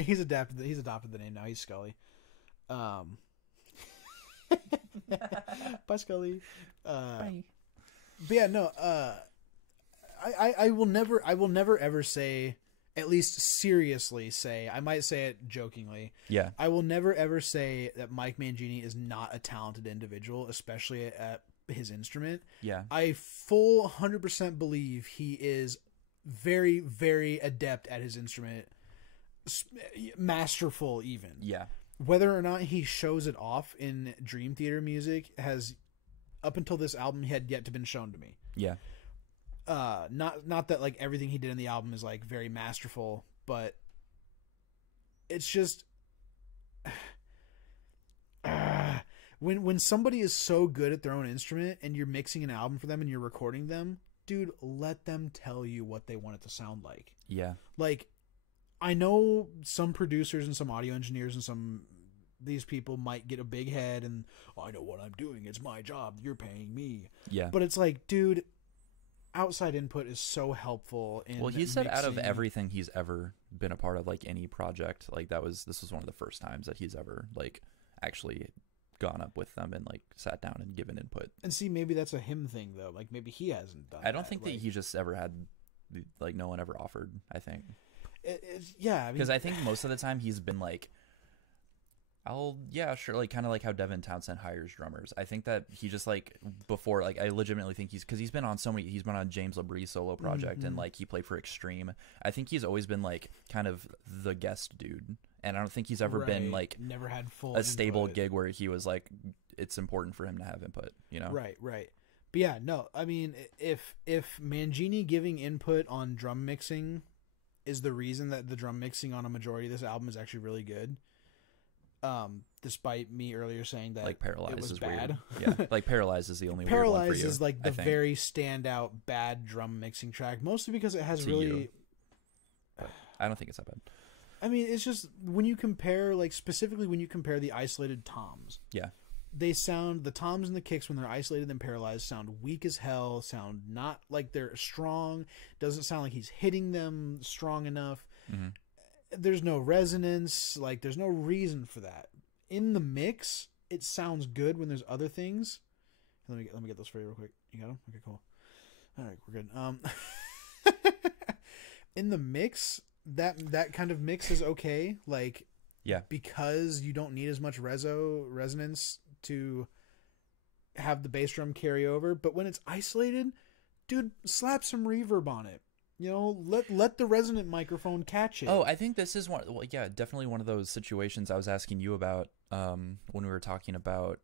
He's adopted the name now. He's Scully. Bye, Scully. Bye. But yeah, no. I will never ever say, at least seriously say, I might say it jokingly. Yeah. I will never ever say that Mike Mangini is not a talented individual, especially at his instrument. Yeah. I full 100% believe he is very, very adept at his instrument. Masterful even. Yeah. Whether or not he shows it off in Dream Theater music has, up until this album, had yet to been shown to me. Yeah. Not that like everything he did in the album is like very masterful, but it's just when somebody is so good at their own instrument and you're mixing an album for them and you're recording them, dude, let them tell you what they want it to sound like. Yeah. Like, I know some producers and some audio engineers and these people might get a big head and, oh, I know what I'm doing. It's my job. You're paying me. Yeah. But it's like, dude, outside input is so helpful in he said mixing. Out of everything he's ever been a part of, like any project, like this was one of the first times that he's ever like actually gone up with them and like sat down and given input. And see, maybe that's a him thing though. Like maybe he hasn't done. I don't think that he just ever had, like, no one ever offered. I think. Yeah, because I think most of the time he's been like, sure, like kind of like how Devin Townsend hires drummers. I think that he just like before, like I legitimately think he's been on he's been on James LaBrie's solo project and like he played for Extreme. I think he's always been like kind of the guest dude, and I don't think he's ever been like never had full a stable gig where he was like it's important for him to have input, you know? Right. But yeah, no, I mean if Mangini giving input on drum mixing is the reason that the drum mixing on a majority of this album is actually really good, Despite me earlier saying that like Paralyze it was is bad. weird. Yeah, like Paralyze is the only weird one for Paralyze you, is like I the think. very standout bad drum mixing track, mostly because it has To really. you. But I don't think it's that bad. I mean, it's just when you compare, like specifically when you compare the isolated toms. Yeah. They sound, the toms and the kicks when they're isolated and paralyzed sound weak as hell, sound not like they're strong, doesn't sound like he's hitting them strong enough. Mm-hmm. There's no resonance, like there's no reason for that. In the mix, it sounds good when there's other things. Let me get those for you real quick. You got them? Okay, cool. All right, we're good. In the mix, that kind of mix is okay, like because you don't need as much resonance to have the bass drum carry over. But when it's isolated, dude, slap some reverb on it. You know, let the resonant microphone catch it. Oh, I think this is one. Well, yeah, definitely one of those situations I was asking you about when we were talking about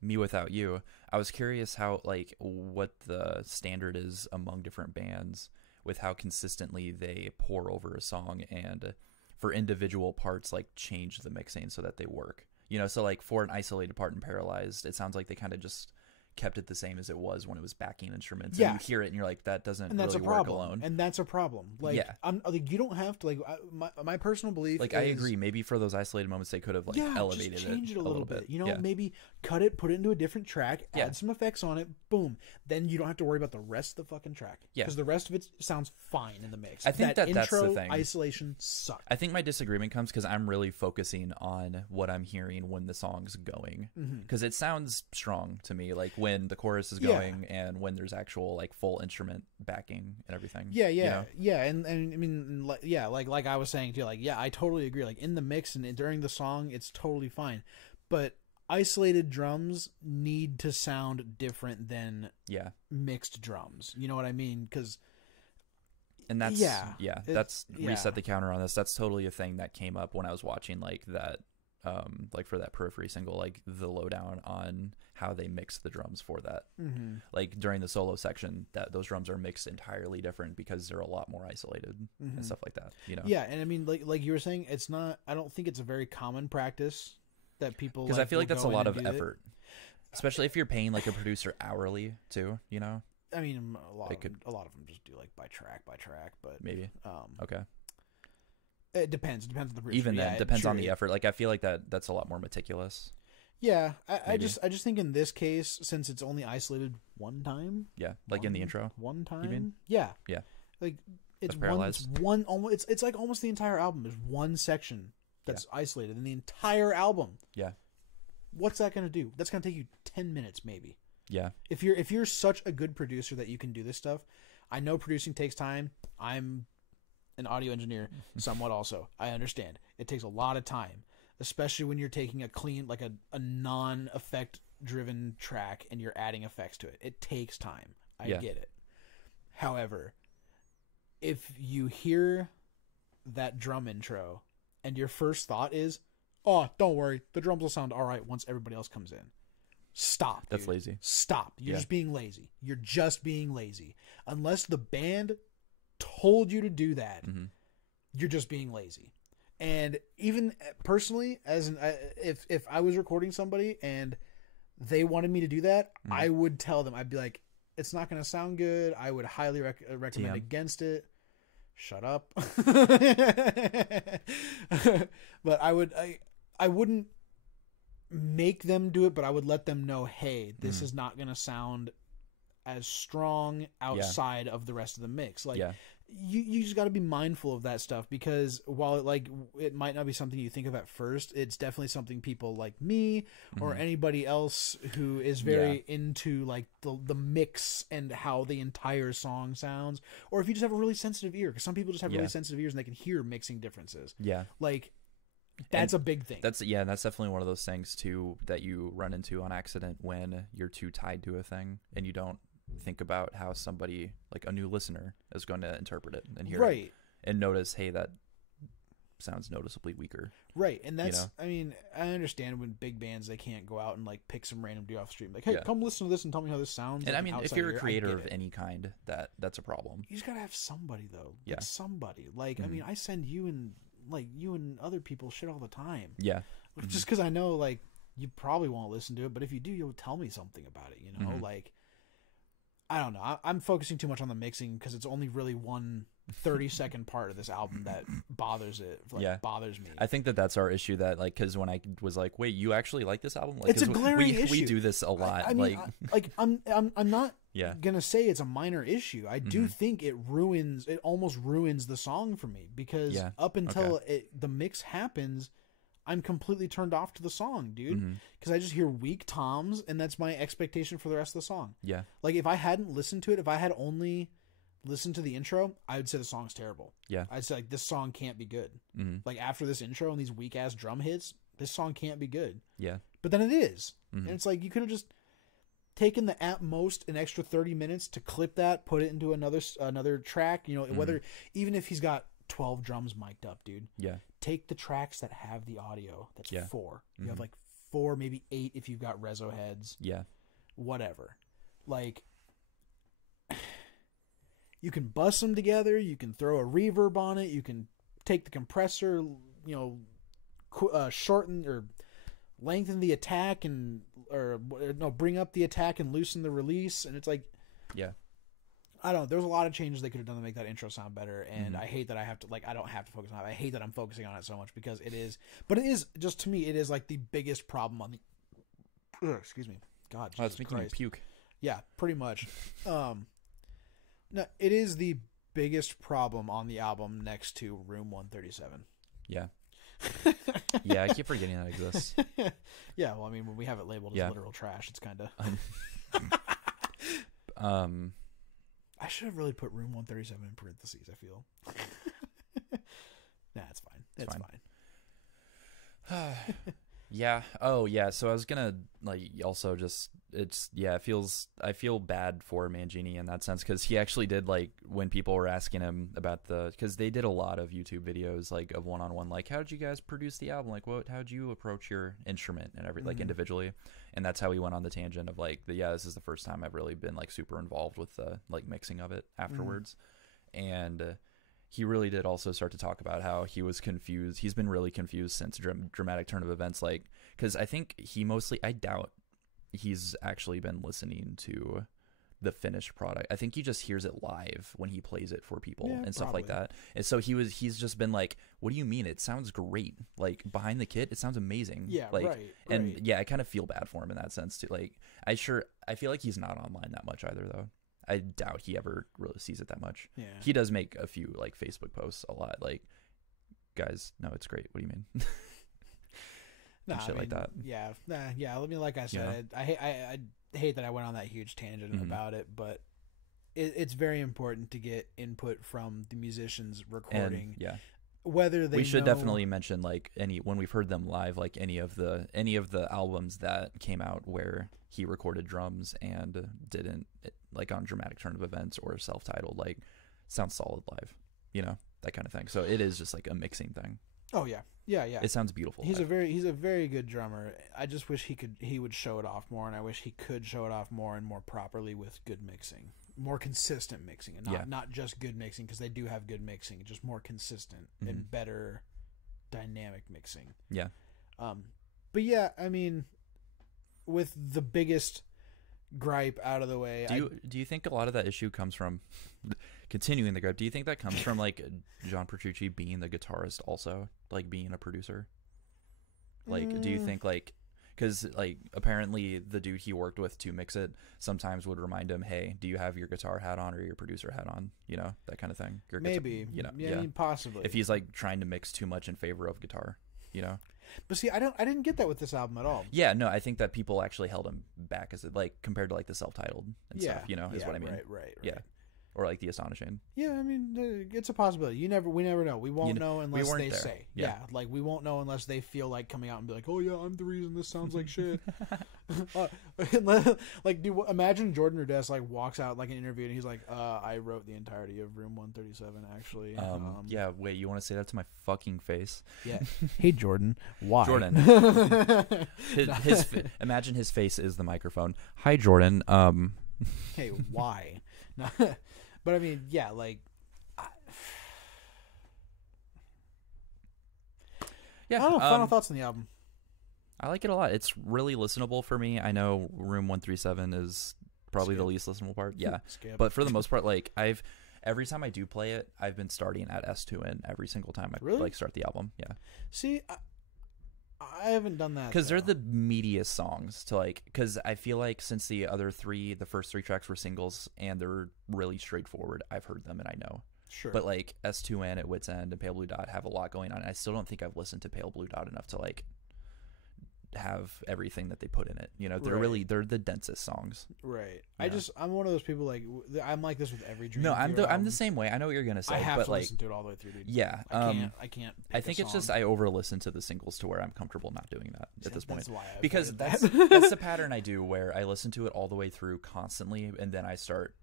Me Without You. I was curious how, like, what the standard is among different bands with how consistently they pour over a song and for individual parts, like, change the mixing so that they work. You know, so like for an isolated part in Paralyzed, it sounds like they kind of just kept it the same as it was when it was backing instruments. Yeah. And you hear it and you're like, that doesn't and that's really a work problem. alone. And that's a problem. Like, yeah. Like, you don't have to, like, my personal belief like, is, I agree. Maybe for those isolated moments, they could have, like, elevated just change it a little bit. You know, yeah. maybe cut it, put it into a different track, add some effects on it, boom. Then you don't have to worry about the rest of the fucking track. Yeah. Because the rest of it sounds fine in the mix. I think that's intro the thing. Isolation sucked. I think my disagreement comes because I'm really focusing on what I'm hearing when the song's going. Because it sounds strong to me, like when the chorus is going and when there's actual, like, full instrument backing and everything. Yeah, you know? yeah, and I mean, like I was saying too, like, yeah, I totally agree. Like, in the mix and during the song, it's totally fine, but isolated drums need to sound different than mixed drums. You know what I mean? Because and that's that's Reset the Counter on this. That's totally a thing that came up when I was watching, like, that. Like for that Periphery single, like the lowdown on how they mix the drums for that. Like during the solo section, that those drums are mixed entirely different because they're a lot more isolated and stuff like that. You know? Yeah, and I mean, like you were saying, it's not. I don't think it's a very common practice that people, because like, I feel like that's a lot of effort, it. Especially if you're paying like a producer hourly too. You know. I mean, a lot of them just do like by track, but maybe. Okay. It depends. It depends on the producer. Even then, depends on the effort. Like, I feel like that's a lot more meticulous. Yeah, I just think in this case, since it's only isolated one time. Yeah, like in the intro. One time. You mean? Yeah. Yeah. Like it's like almost the entire album. There's one section that's isolated in the entire album. Yeah. What's that going to do? That's going to take you 10 minutes maybe. Yeah. If you're such a good producer that you can do this stuff, I know producing takes time. I'm an audio engineer somewhat also. I understand. It takes a lot of time, especially when you're taking a clean, like a non-effect driven track and you're adding effects to it. It takes time. I get it. However, if you hear that drum intro and your first thought is, oh, don't worry, the drums will sound all right once everybody else comes in. Stop. Dude. That's lazy. Stop. You're just being lazy. You're just being lazy. Unless the band told you to do that, you're just being lazy. And even personally, if I was recording somebody and they wanted me to do that, I would tell them. I'd be like, it's not going to sound good. I would highly recommend against it. Shut up. But I wouldn't make them do it, but I would let them know, hey, this is not going to sound as strong outside of the rest of the mix. Like, you just got to be mindful of that stuff, because while it might not be something you think of at first, it's definitely something people like me or anybody else who is very into like the mix and how the entire song sounds, or if you just have a really sensitive ear, because some people just have really sensitive ears and they can hear mixing differences. Like, that's a big thing. That's definitely one of those things too that you run into on accident when you're too tied to a thing and you don't think about how somebody, like a new listener, is going to interpret it and hear it and notice, hey, that sounds noticeably weaker. Right. And that's, I mean, I understand when big bands, they can't go out and like pick some random dude off the street, like, hey, come listen to this and tell me how this sounds. And like, I mean, if you're a creator of any kind, that's a problem. You just gotta have somebody though. Like somebody. Like, I mean, I send you and like you and other people shit all the time. Yeah. Just because I know like you probably won't listen to it, but if you do, you'll tell me something about it. You know, like I don't know. I'm focusing too much on the mixing because it's only really one 30-second part of this album that bothers me. I think that's our issue. That like because when I was like, wait, you actually like this album? Like, it's a glaring issue. We do this a lot. I mean, I'm not gonna say it's a minor issue. I do think it almost ruins the song for me because up until the mix happens, I'm completely turned off to the song, dude. Because I just hear weak toms, and that's my expectation for the rest of the song. Yeah. Like if I hadn't listened to it, if I had only listened to the intro, I would say the song's terrible. Yeah. I'd say like this song can't be good. Like after this intro and these weak ass drum hits, this song can't be good. Yeah. But then it is. And it's like you could have just taken the at most an extra 30 minutes to clip that, put it into another track, you know, whether even if he's got 12 drums mic'd up, dude. Yeah. Take the tracks that have the audio. That's 4. You have like 4, maybe 8 if you've got reso heads. Yeah. Whatever. Like you can bust them together. You can throw a reverb on it. You can take the compressor, you know, shorten or lengthen the attack bring up the attack and loosen the release. And it's like, I don't know. There's a lot of changes they could have done to make that intro sound better. And I hate that I don't have to focus on it. I hate that I'm focusing on it so much because it is just to me, it is like the biggest problem on the, excuse me. God, Jesus it's making Christ. you puke. Yeah, pretty much. No, it is the biggest problem on the album next to Room 137. Yeah. Yeah, I keep forgetting that exists. Yeah, well, I mean, when we have it labeled as literal trash, it's kind of... I should have really put Room 137 in parentheses, I feel. Nah, it's fine. It's fine. Yeah. Oh, yeah. So I was gonna also just I feel bad for Mangini in that sense because he actually did when people were asking him about because they did a lot of YouTube videos of one-on-one how did you guys produce the album, how'd you approach your instrument and everything individually, and that's how he went on the tangent of this is the first time I've really been super involved with the mixing of it afterwards, and. He really did also start to talk about how he was confused. He's been really confused since Dramatic Turn of Events, because I think I doubt he's actually been listening to the finished product. I think he just hears it live when he plays it for people and stuff like that. And so he's just been like, what do you mean? It sounds great. Behind the kit, it sounds amazing. Yeah, right. And yeah, I kind of feel bad for him in that sense too. I feel like he's not online that much either though. I doubt he ever really sees it that much. Yeah. He does make a few Facebook posts a lot. Guys, no, it's great. What do you mean? Shit like that. Yeah. Yeah. I mean, like I said, I hate that I went on that huge tangent about it, but it's very important to get input from the musicians recording. And, whether they should definitely mention when we've heard them live, any of the albums that came out where he recorded drums and didn't on Dramatic Turn of Events or self-titled sounds solid live, that kind of thing. So it is just a mixing thing. Oh yeah. It sounds beautiful. He's a very good drummer. I just wish he would show it off more, and I wish he could show it off more and more properly with good mixing. More consistent mixing, and not just good mixing, because they do have good mixing, just more consistent and better dynamic mixing. Yeah. But yeah, I mean, with the biggest gripe out of the way, do you think a lot of that issue comes from continuing the gripe? Do you think that comes from John Petrucci being the guitarist, also being a producer? Do you think because apparently the dude he worked with to mix it sometimes would remind him, hey, do you have your guitar hat on or your producer hat on, that kind of thing? Maybe I mean, possibly if he's trying to mix too much in favor of guitar, But see, I didn't get that with this album at all. Yeah, no, I think that people actually held him back as compared to the self-titled and stuff, is what I mean. Right. Yeah. Or the Astonishing. Yeah, I mean, it's a possibility. We never know. We won't know unless they say. Yeah, we won't know unless they feel like coming out and be like, "Oh yeah, I'm the reason this sounds like shit." Dude, imagine Jordan Rudess walks out an interview and he's like, "I wrote the entirety of Room 137, actually." Yeah. Wait, you want to say that to my fucking face? Yeah. Hey, Jordan. Why? Jordan. Imagine his face is the microphone. Hi, Jordan. Hey, why? But I mean, yeah, Yeah. I don't know. Final thoughts on the album. I like it a lot. It's really listenable for me. I know Room 137 is probably the least listenable part. Yeah. Skip. But for the most part, like every time I do play it, I've been starting at S2N every single time I Really? like start the album. Yeah. See, I haven't done that Because they're the meatiest songs to like. Because I feel like since the first three tracks were singles and they're really straightforward, I've heard them and I know. Sure. But like S2N at Wits End and Pale Blue Dot have a lot going on. And I still don't think I've listened to Pale Blue Dot enough to like have everything that they put in it. You know, they're the densest songs. Right. Yeah. I'm one of those people like I'm like this with every Dream No, Theater I'm the same way. I know what you're gonna say. I have but to like, listen to it all the way through, dude. Yeah. I can't. I think it's just I over listen to the singles to where I'm comfortable not doing that at this point. That's why I because avoided that's the pattern I do where I listen to it all the way through constantly and then I start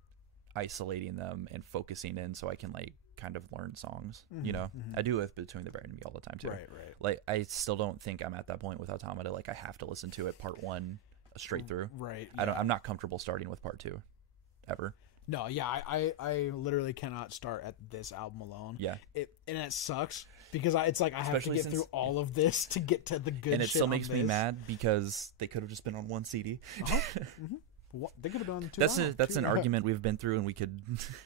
isolating them and focusing in so I can like kind of learn songs. You know, I do it with Between the Bear and Me all the time too. Right. Like I still don't think I'm at that point with Automata. Like I have to listen to it part one straight through. Right. I'm not comfortable starting with part two, ever. No, yeah, I literally cannot start at this album alone. Yeah. And it sucks because it's like I have Especially to get through all of this to get to the good shit. And it still on makes me this. mad because they could have just been on one CD. They could have been on two. That's an argument we've been through, and we could,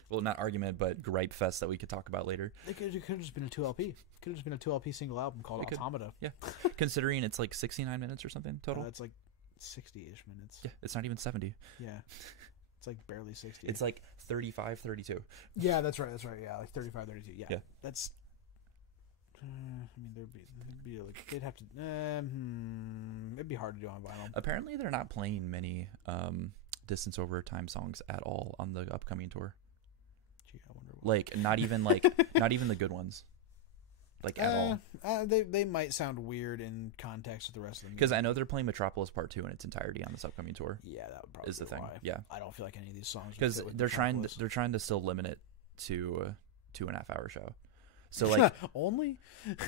well, not argument, but gripe fest that we could talk about later. It could have just been a 2 LP. Could have just been a 2 LP single album called Automata. Yeah, considering it's like 69 minutes or something total. It's like 60-ish minutes. Yeah, it's not even 70. Yeah, it's like barely 60. It's like 35, 32. Yeah, that's right. Yeah, like 35, 32. Yeah. That's. I mean, they'd have to. It'd be hard to do on vinyl. Apparently, they're not playing many Distance Over Time songs at all on the upcoming tour. Gee, I wonder why. Like not even not even the good ones, like at all. They might sound weird in context with the rest of them. Because I know they're playing Metropolis Part 2 in its entirety on this upcoming tour. Yeah, that would probably is the be thing. why. Yeah, I don't feel like any of these songs. Because they're trying to still limit it to a 2.5-hour show. So like only.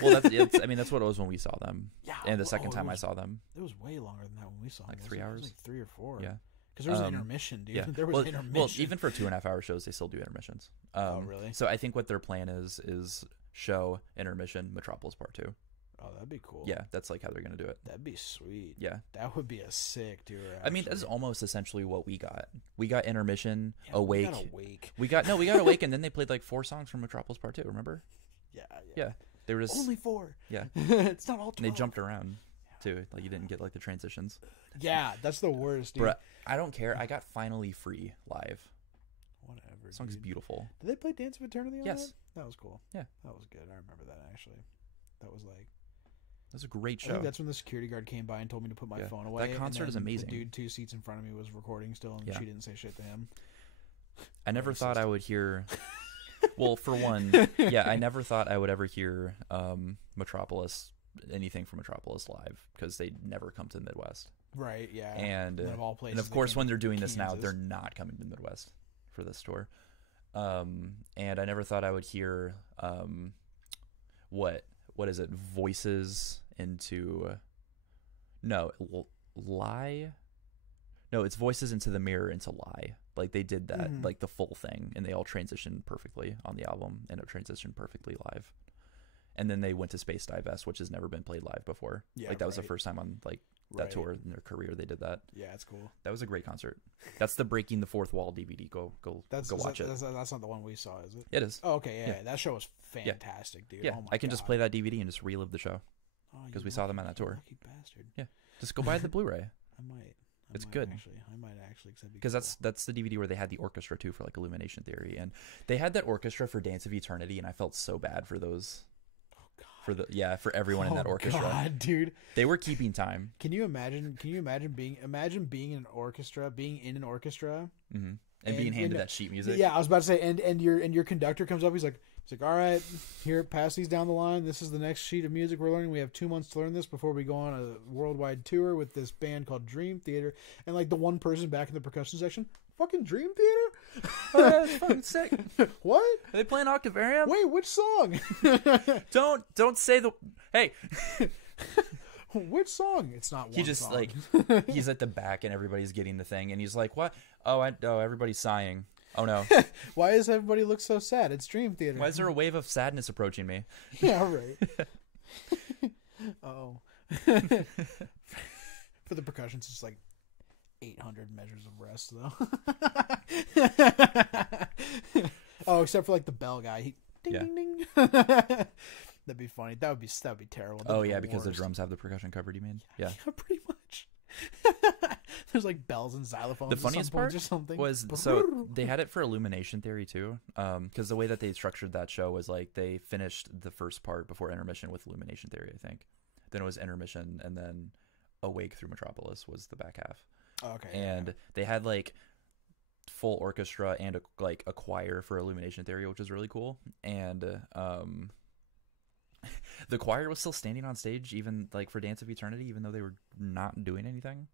Well, that's what it was when we saw them. Yeah. And the second time I saw them, it was way longer than that when we saw them. Like 3 hours. It was like 3 or 4. Yeah. Because there was an intermission, dude. Yeah. There was intermission. Well, even for 2.5-hour shows, they still do intermissions. Oh, really? So I think what their plan is show, intermission, Metropolis Part 2. Oh, that'd be cool. Yeah, that's like how they're gonna do it. That'd be sweet. Yeah, that would be a sick tour. Actually. I mean, that's almost essentially what we got. We got intermission, Awake. We got Awake, and then they played like 4 songs from Metropolis Part 2. Remember? Yeah. They were just only 4. Yeah, it's not all 12. And they jumped around too. Like you didn't get like the transitions. Yeah, that's the worst, dude. Bruh, I don't care. I got Finally Free live. Whatever. The song's beautiful. Did they play Dance of Eternity on Yes. That was cool. Yeah. That was good. I remember that actually. That was like. That's a great show. I think that's when the security guard came by and told me to put my phone away. That concert is amazing. The dude 2 seats in front of me was recording still, and she didn't say shit to him. I never thought I would hear. Well, for one, I never thought I would ever hear Metropolis, anything from Metropolis live, because they never come to the Midwest. Right, yeah. And of course, when they're doing this now, they're not coming to the Midwest for this tour. And I never thought I would hear what is it? Voices into Lie. No, it's Voices into the Mirror into Lie. Like they did that, like the full thing, and they all transitioned perfectly on the album, and it transitioned perfectly live. And then they went to Space Divest, which has never been played live before. Yeah, like that was the first time on like that tour in their career they did that. Yeah, it's cool. That was a great concert. That's the Breaking the Fourth Wall DVD. Go watch it. That's not the one we saw, is it? It is. Oh, okay, yeah. That show was fantastic, dude. Yeah, oh my I can God. just play that DVD and just relive the show because we saw them on that tour. Lucky bastard. Yeah, just go buy the Blu-ray. I might. It's good. I might actually because that's the DVD where they had the orchestra too for like Illumination Theory, and they had that orchestra for Dance of Eternity, and I felt so bad for those. For everyone in that orchestra. God, dude. They were keeping time. Can you imagine being in an orchestra, and being handed that sheet music? Yeah, I was about to say, and your conductor comes up, he's like, all right, here, pass these down the line. This is the next sheet of music we're learning. We have 2 months to learn this before we go on a worldwide tour with this band called Dream Theater. And like the one person back in the percussion section, fucking Dream Theater? That's fucking sick. What? Are they playing Octavarium? Wait, which song? Don't say the... Hey. Which song? It's not one He just song. like, he's at the back and everybody's getting the thing. And he's like, what? Oh, everybody's sighing. Oh no. Why does everybody look so sad? It's Dream Theater. Why is there a wave of sadness approaching me? Yeah, right. Oh. For the percussions, it's just like 800 measures of rest, though. Oh, except for like the bell guy. He ding ding ding. That'd be funny. That would be terrible. Oh yeah, because the drums have the percussion covered. You mean? Yeah, pretty much. There's like bells and xylophones. The funniest part or something was so they had it for Illumination Theory too, because the way that they structured that show was like they finished the first part before intermission with Illumination Theory, I think. Then it was intermission, and then Awake Through Metropolis was the back half. Okay. And they had like full orchestra and a choir for Illumination Theory, which was really cool. And the choir was still standing on stage, even like for Dance of Eternity, even though they were not doing anything.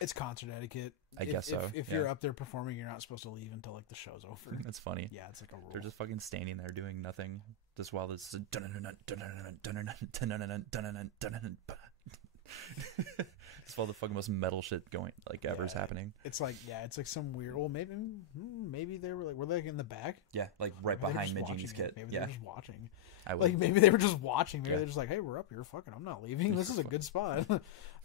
It's concert etiquette. I guess so. If you're up there performing, you're not supposed to leave until like the show's over. That's funny. Yeah, it's like a rule. They're just fucking standing there doing nothing, just while this just all the fucking most metal shit going like ever's happening. It's like it's like some weird. Well, maybe they were they like in the back. Yeah, like right behind Midgini's kit. Maybe they were just watching. Maybe they were just watching. Maybe they're just like, hey, we're up here. Fucking, I'm not leaving. This is a good spot.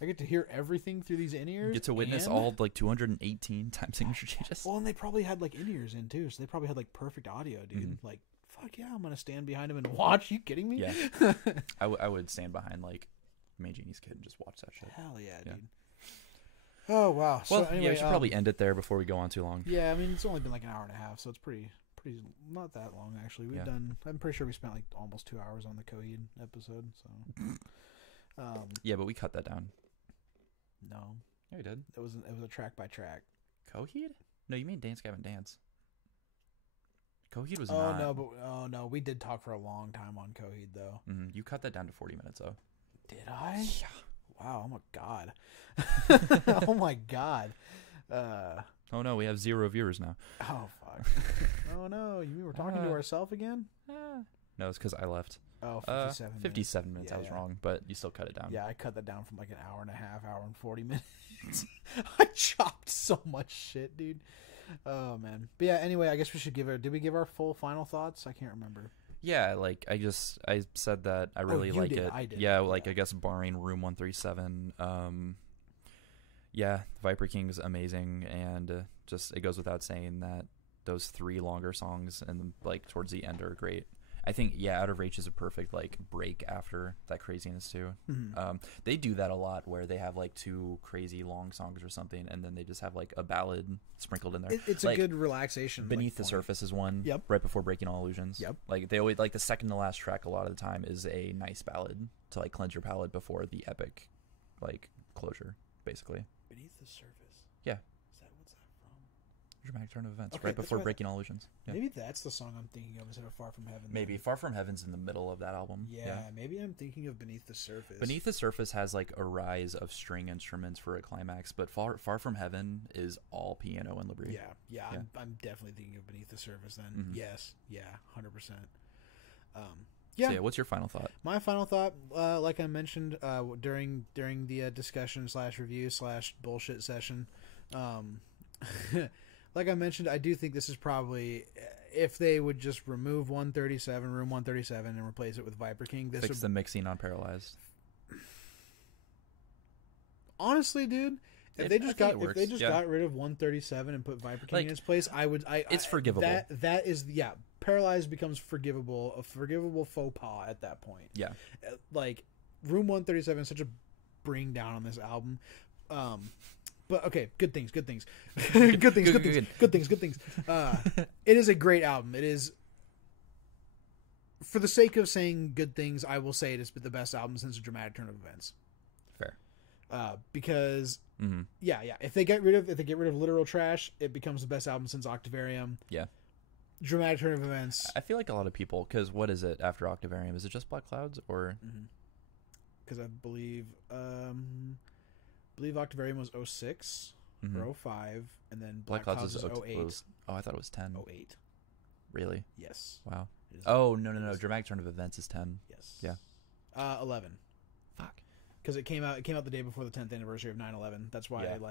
I get to hear everything through these in-ears. Get to witness all like 218 time signature changes. Well, and they probably had like in-ears in too, so they probably had like perfect audio, dude. Mm-hmm. Like, fuck yeah, I'm gonna stand behind him and watch. You kidding me? Yeah, I would stand behind like Midgini's kid and just watch that shit. Hell yeah, dude. Oh wow. Well, so anyway, we should probably end it there before we go on too long. Yeah, I mean it's only been like an hour and a half, so it's pretty not that long actually. We've done. I'm pretty sure we spent like almost 2 hours on the Coheed episode. So. Yeah, but we cut that down. No. Yeah, we did. It was a track by track. Coheed? No, you mean Dance Gavin Dance. Coheed was Oh not. no, we did talk for a long time on Coheed though. Mm-hmm. You cut that down to 40 minutes though. Did I? Yeah. Wow, oh my god. Oh my god. Oh no, we have 0 viewers now. Oh fuck. Oh no, you mean we're talking to ourselves again? No, it's because I left. Oh, 57 minutes. 57 minutes. I was wrong, but you still cut it down. Yeah, I cut that down from like an hour and a half, hour and 40 minutes. I chopped so much shit, dude. Oh man. But yeah, anyway, I guess we should did we give our full final thoughts? I can't remember. Yeah, like I said that I really like it. I did. Yeah, like I guess barring Room 137, yeah, Viper King's amazing, and just it goes without saying that those 3 longer songs and like towards the end are great. I think Out of Reach is a perfect like break after that craziness too. Mm-hmm. They do that a lot where they have like 2 crazy long songs or something, and then they just have like a ballad sprinkled in there. It's like, a good relaxation. Beneath the Surface is one. Yep. Right before Breaking All Illusions. Yep. Like they always like the second to last track a lot of the time is a nice ballad to like cleanse your palate before the epic like closure, basically. Beneath the Surface. Yeah. What's that from? Dramatic turn of events, okay, right before Breaking All Illusions. Yeah. Maybe that's the song I'm thinking of instead of Far From Heaven. Maybe Far From Heaven's in the middle of that album. Yeah, maybe I'm thinking of Beneath the Surface. Beneath the Surface has like a rise of string instruments for a climax, but Far From Heaven is all piano and Liberty. Yeah. I'm definitely thinking of Beneath the Surface then. Mm-hmm. Yes, 100%. So what's your final thought? My final thought, like I mentioned during the discussion / review / bullshit session, like I mentioned, I do think this is probably, if they would just remove Room 137, and replace it with Viper King, this fix the mixing on Paralyzed. Honestly, dude, if they just got rid of 137 and put Viper King in its place, it's forgivable. That is Paralyzed becomes forgivable, a forgivable faux pas at that point. Yeah. Like Room 137 is such a bring down on this album. But okay, good things. Good things. It is a great album. It is, for the sake of saying good things, I will say it is the best album since A Dramatic Turn of Events. Fair. Because if they get rid of Literal Trash, it becomes the best album since Octavarium. Yeah. Dramatic Turn of Events. I feel like a lot of people, because what is it after Octavarium? Is it just Black Clouds or? Because I believe Octavarium was 06 or 05, and then Black Clouds was 08. I thought it was 10. 08. Really? Yes. Wow. Oh, no. Dramatic Turn of Events is 10. Yes. Yeah. 11. Fuck. Because it came out the day before the 10th anniversary of 9/11. That's why that's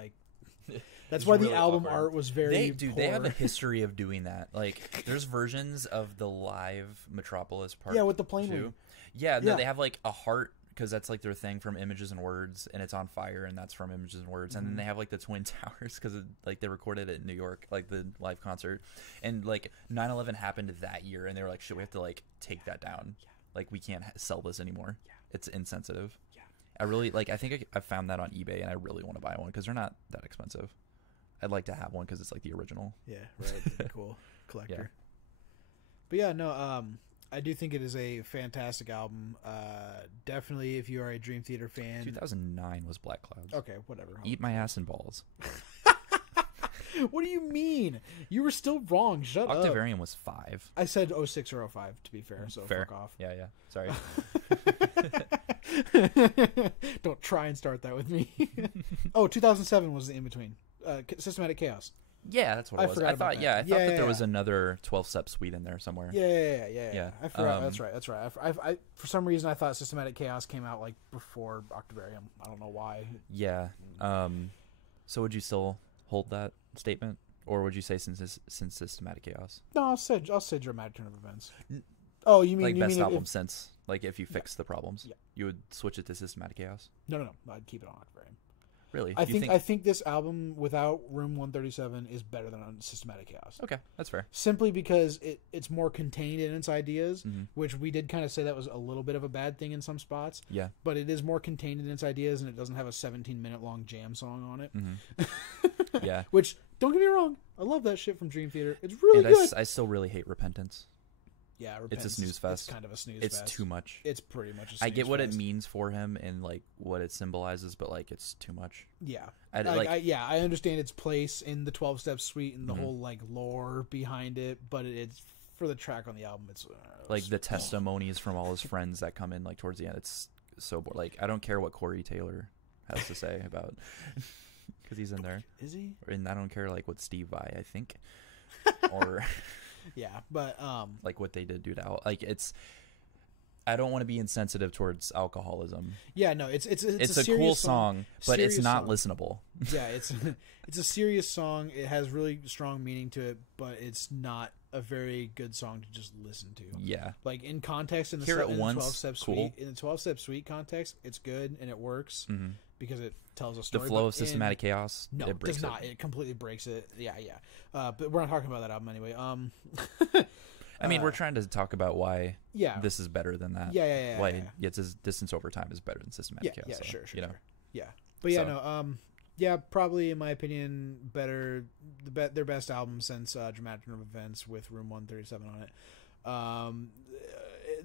it's why really the album awkward. art was very poor. They have a history of doing that. Like, there's versions of the live Metropolis part. Yeah, with the plane. Yeah, no, Yeah. they have like a heart because that's like their thing from Images and Words, and it's on fire, and that's from Images and Words. And then they have like the Twin Towers because like they recorded it in New York, like the live concert, and like 9/11 happened that year, and they were like, shit, we have to like take that down. Like we can't sell this anymore. It's insensitive. I really like. I think I found that on eBay, and I really want to buy one because they're not that expensive. I'd like to have one because it's like the original. Yeah, right. Cool collector. But yeah, no. I do think it is a fantastic album. Definitely, if you are a Dream Theater fan. 2009 was Black Clouds. Okay, whatever. Eat my ass and balls. What do you mean? You were still wrong. Shut up. Octavarium was 5. I said 06 or 05, to be fair. So Fair. fuck off. Yeah. Sorry. Don't try and start that with me. 2007 was the in between. Systematic Chaos. Yeah, that's what it was. I thought that there was another 12-step suite in there somewhere. Yeah. I forgot. That's right. I for some reason I thought Systematic Chaos came out like before Octavarium. I don't know why. Yeah. So would you still hold that statement, or would you say since Systematic Chaos? No, I'll say Dramatic Turn of Events. Oh, you mean like best album if, since, like, if you fix the problems, you would switch it to Systematic Chaos? No, I'd keep it on Octavarium. Really? I think this album without Room 137 is better than on Systematic Chaos. Okay, that's fair. Simply because it's more contained in its ideas, Mm-hmm. which we did kind of say that was a little bit of a bad thing in some spots. Yeah. But it is more contained in its ideas, and it doesn't have a 17-minute long jam song on it. Mm-hmm. Yeah. Which, don't get me wrong, I love that shit from Dream Theater. It's really good. I still really hate Repentance. Yeah, it's a snooze fest. It's kind of a snooze fest. It's too much. It's pretty much a snooze I get what fest. it means for him and like what it symbolizes, but like it's too much. Yeah. I I understand its place in the 12-step suite and the Mm-hmm. whole like lore behind it, but it's for the track on the album. It's like the testimonies from all his friends that come in like towards the end. It's so like I don't care what Corey Taylor has to say about because he's in there. Is he? And I don't care like what Steve Vai I think or. Yeah, but like what they did do to like it's. I don't want to be insensitive towards alcoholism. Yeah, no, it's a cool song, but it's not listenable. Yeah, it's a serious song. It has really strong meaning to it, but it's not a very good song to just listen to. Yeah, like in context in the, Hear it in the once, 12-step cool. suite, in the 12-step suite context, it's good and it works because it tells a story. The flow of Systematic Chaos, no, it breaks does not. It completely breaks it. Yeah. But we're not talking about that album anyway. I mean, we're trying to talk about why this is better than that. Yeah. Why it gets his Distance Over Time is better than Systematic Chaos. Yeah, so, sure. You know? Yeah. But probably in my opinion, better their best album since Dramatic Turn of Events with Room 137 on it.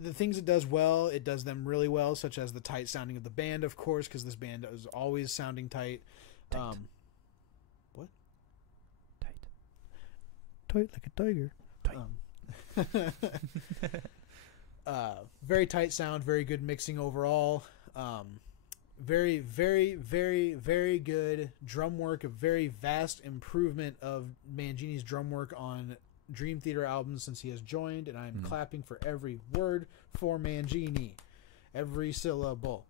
The things it does well, it does them really well, such as the tight sounding of the band, of course, because this band is always sounding tight. What? Tight like a tiger. Very tight sound, very good mixing overall. Very, very, very, very good drum work. A very vast improvement of Mangini's drum work on Dream Theater albums since he has joined, and I'm clapping for every word for Mangini, every syllable,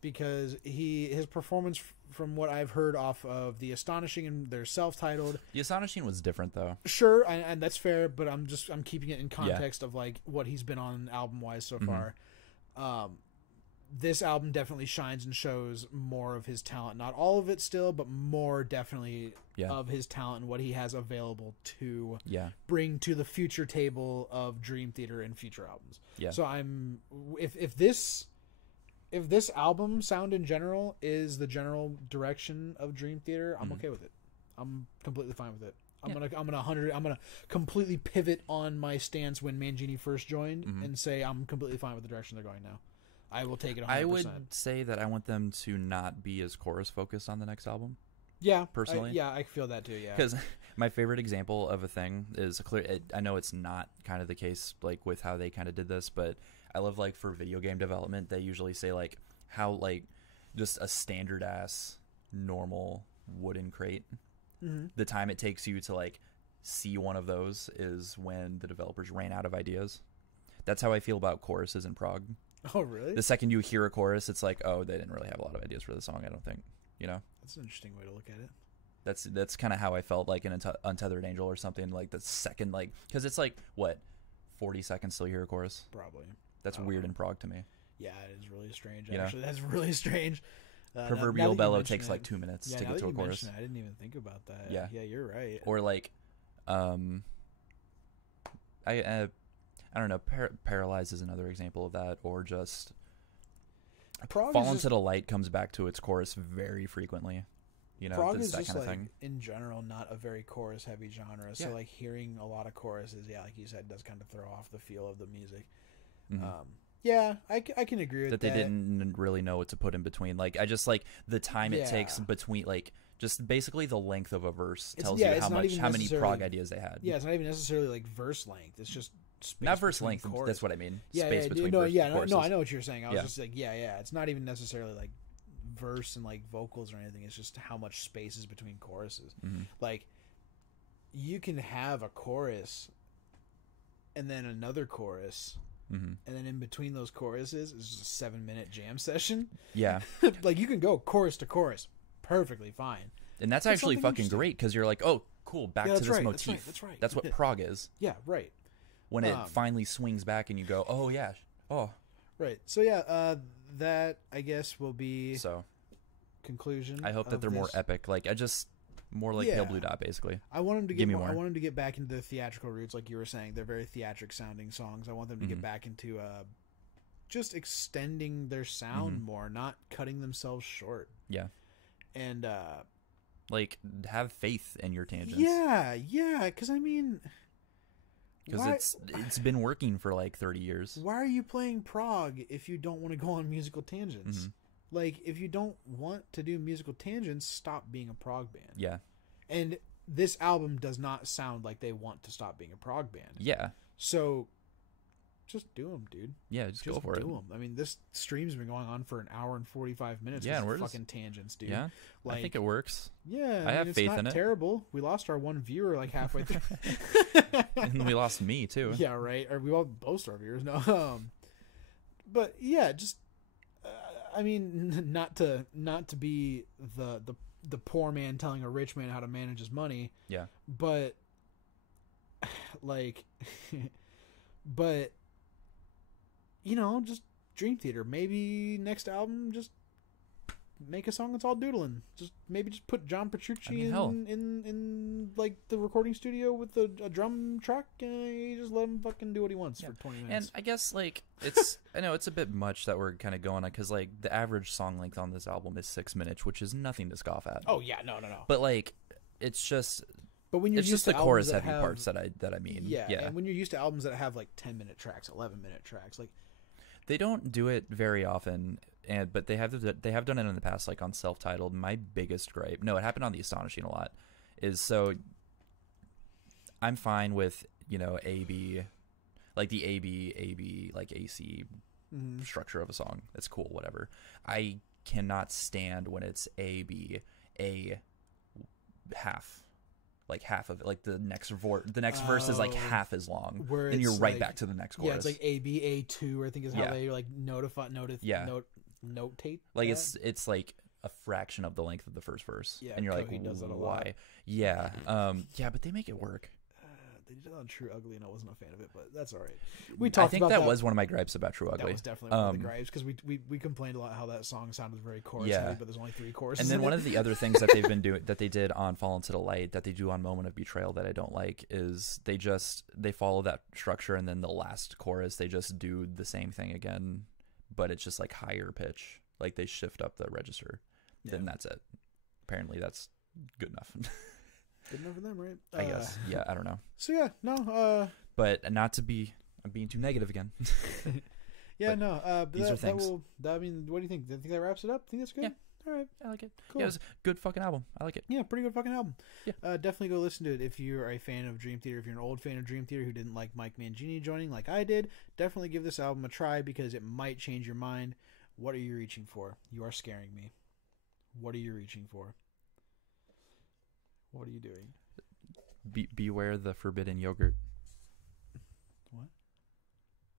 because his performance, from what I've heard off of The Astonishing and their self-titled, The Astonishing was different though. Sure, and that's fair, but I'm keeping it in context of like what he's been on album-wise so far. This album definitely shines and shows more of his talent. Not all of it still, but more definitely of his talent and what he has available to bring to the future table of Dream Theater and future albums. Yeah. So if this album sound in general is the general direction of Dream Theater, I'm okay with it. I'm completely fine with it. I'm gonna completely pivot on my stance when Mangini first joined and say I'm completely fine with the direction they're going now. I will take it 100%. I would say that I want them to not be as chorus focused on the next album. Yeah, personally, I feel that too. Yeah, because my favorite example of a thing is I know it's not kind of the case like with how they kind of did this, but I love like for video game development they usually say like how like just a standard ass normal wooden crate. The time it takes you to like see one of those is when the developers ran out of ideas. That's how I feel about choruses in prog. Oh, really? The second you hear a chorus, it's like, oh, they didn't really have a lot of ideas for the song, I don't think. You know? That's an interesting way to look at it. That's kind of how I felt like in Untethered Angel or something. Like the second, like, because it's like, what, 40 seconds till you hear a chorus? Probably. That's weird in prog to me. Yeah, it is really strange. You know? Actually, that's really strange. Proverbial bellow takes like 2 minutes to get to a chorus. I didn't even think about that. Yeah, yeah, you're right. Or like, I don't know. Paralyze is another example of that, or just Fall Into the Light comes back to its chorus very frequently. You know, prog it's is that just kind of like thing. in general not a very chorus heavy genre. So like hearing a lot of choruses, yeah, like you said, does kind of throw off the feel of the music. Mm-hmm. Yeah, I can agree with that. That they didn't really know what to put in between. Like, I just like the time it takes between, like, just basically the length of a verse tells you how many prog ideas they had. Yeah, it's not even necessarily like verse length. It's just space not verse length. Chorus. That's what I mean. Yeah, space between choruses. I know what you're saying. I was just like, yeah. It's not even necessarily like verse and like vocals or anything. It's just how much space is between choruses. Mm-hmm. Like, you can have a chorus and then another chorus. Mm-hmm. And then in between those choruses is just a 7-minute jam session. Yeah. Like, you can go chorus to chorus perfectly fine. And that's actually fucking great, because you're like, oh, cool, back to this motif. That's right. That's what prog is. Yeah, right. When it finally swings back and you go, oh, yeah. Oh. Right. So, yeah, that, I guess, will be conclusion. I hope that they're more epic. Like, more like Pale Blue Dot, basically. I want them to Give me more. I want them to get back into the theatrical roots, like you were saying. They're very theatric sounding songs. I want them to get back into just extending their sound more, not cutting themselves short. Yeah. And like, have faith in your tangents. Yeah, because I mean, because it's been working for like 30 years. Why are you playing prog if you don't want to go on musical tangents? Mm-hmm. Like, if you don't want to do musical tangents, stop being a prog band. Yeah. And this album does not sound like they want to stop being a prog band. Yeah. So, just do them, dude. Yeah, just go for it. Do them. I mean, this stream's been going on for an hour and 45 minutes. Yeah, and we're fucking tangents, dude. Yeah, like, I think it works. Yeah, I have faith in it. It's not terrible. We lost our one viewer like halfway through. And we lost me too. Yeah, right. Or we all both our viewers. No. But yeah, just. I mean, not to be the poor man telling a rich man how to manage his money. Yeah. But like, but you know, just Dream Theater. Maybe next album, just make a song that's all doodling. Just put John Petrucci in like the recording studio with a drum track, and you just let him fucking do what he wants for 20 minutes. And I guess like it's I know it's a bit much that we're kind of going on, because like the average song length on this album is 6 minutes, which is nothing to scoff at. Oh yeah, no. But like it's just. But when you're it's used just to the chorus albums heavy parts that I mean. Yeah, and when you're used to albums that have like 10-minute tracks, 11-minute tracks, like they don't do it very often. But they have done it in the past, like on Self-Titled. My biggest gripe, no, it happened on The Astonishing a lot, is so I'm fine with, you know, A-B, like the A-B, like AC structure of a song. That's cool, whatever. I cannot stand when it's A-B, A half. Like half of it, like the next verse is like half as long, and you're right back to the next chorus. Yeah, it's like A-B, A2, I think is how they like notate. Like that. it's like a fraction of the length of the first verse, and you're like, does that a why? lot. Yeah, yeah, but they make it work. They did it on True Ugly, and I wasn't a fan of it, but that's all right. We talked. I think about that was one of my gripes about True Ugly. That was definitely one of the gripes, because we complained a lot how that song sounded very chorus heavy, but there's only 3 choruses. And then one of the other things that they've been doing, that they did on Fall Into the Light, that they do on Moment of Betrayal, that I don't like, is they follow that structure, and then the last chorus they just do the same thing again, but it's just like higher pitch, like they shift up the register. Then that's it. Apparently that's good enough. Good enough for them, right? I guess. Yeah, I don't know. So yeah, no. But not to be, I'm being too negative again. Yeah, no. But these are things. I mean, what do you think? Do you think that wraps it up? Think that's good? Yeah. All right. I like it. Cool. Yeah, it was a good fucking album. I like it. Yeah, pretty good fucking album. Yeah. Definitely go listen to it if you're a fan of Dream Theater. If you're an old fan of Dream Theater who didn't like Mike Mangini joining like I did, definitely give this album a try, because it might change your mind. What are you reaching for? You are scaring me. What are you reaching for? What are you doing? Beware the forbidden yogurt.